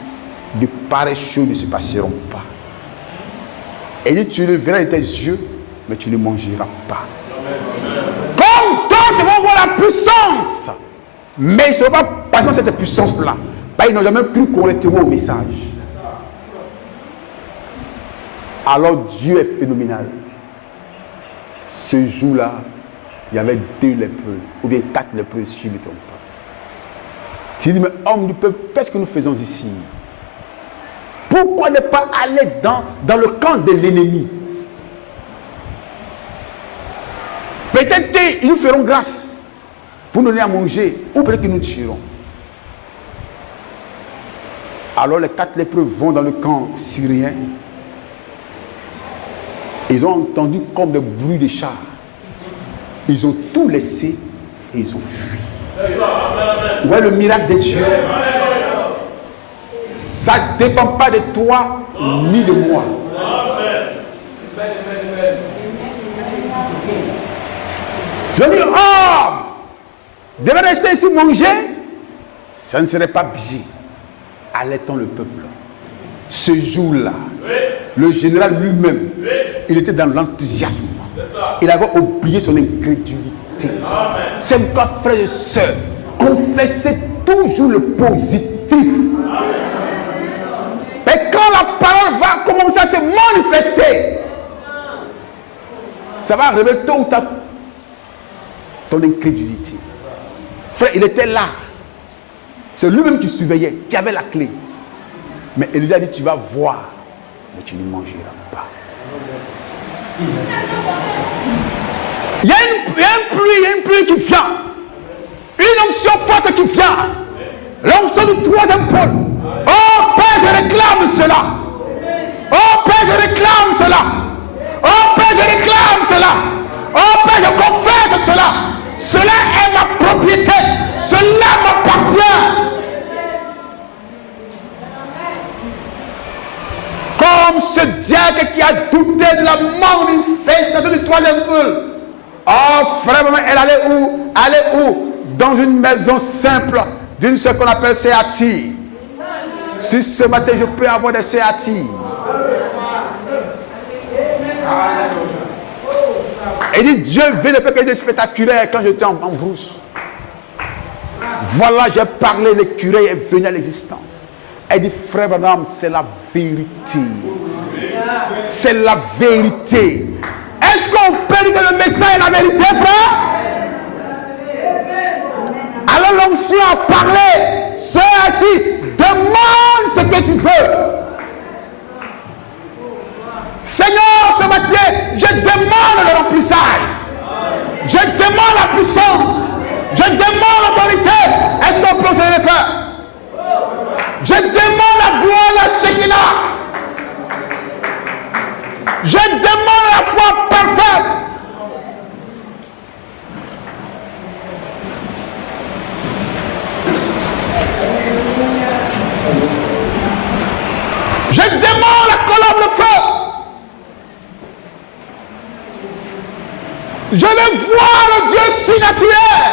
de pareilles choses ne se passeront pas. Et il dit, tu le verras de tes yeux, mais tu ne mangeras pas. Comme d'autres vont voir la puissance, mais ils ne seront pas passés dans cette puissance-là. Ils n'ont jamais cru correctement au message. Alors Dieu est phénoménal. Ce jour-là, il y avait 2 lépreux, ou bien 4 lépreux, si je ne me trompe pas. Tu dis, mais homme du peuple, qu'est-ce que nous faisons ici? Pourquoi ne pas aller dans le camp de l'ennemi? Peut-être qu'ils nous feront grâce pour nous donner à manger, ou peut-être qu'ils nous tueront. Alors les 4 lépreux vont dans le camp syrien. Ils ont entendu comme des bruits de chars. Ils ont tout laissé et ils ont fui. Vous voyez le miracle de Dieu? Ça ne dépend pas de toi ni de moi. Je dis, oh, devait rester ici manger, ça ne serait pas bien. Allait-on le peuple? Ce jour-là, le général lui-même, il était dans l'enthousiasme. Il avait oublié son incrédulité. C'est pourquoi, frères et sœurs, confessez toujours le positif. Et quand la parole va commencer à se manifester, ça va révéler tôt ou tard ton incrédulité. Frère, il était là. C'est lui-même qui surveillait, qui avait la clé. Mais Élisée a dit, tu vas voir, mais tu ne mangeras pas. Il y a une pluie qui vient. Une onction forte qui vient. L'onction du 3e pôle. Oh Père, je réclame cela. Oh Père, je réclame cela. Oh Père, je réclame cela. Oh Père, je confesse cela. Cela est ma propriété. Cela m'appartient. Comme ce diable qui a douté de la manifestation du 3e pôle. Oh frère, maman, elle allait où? Allait où? Dans une maison simple d'une ce qu'on appelle Séati. Si ce matin je peux avoir des Séati. Et dit, Dieu veut le faire quelque chose de spectaculaire quand j'étais en brousse. Voilà, j'ai parlé, l'écureuil est venu à l'existence. Elle dit, frère Branham, c'est la vérité. C'est la vérité. Est-ce qu'on peut dire que le message est la vérité, frère? Alors l'onction a parlé. Sœur a dit, demande ce que tu veux. Seigneur, ce matin, je demande le remplissage. Je demande la puissance. Je demande l'autorité. Est-ce qu'on peut se le faire? Je demande la gloire, la Shekinah. Je demande la foi parfaite. Je demande la colonne de feu. Je veux voir le Dieu surnaturel.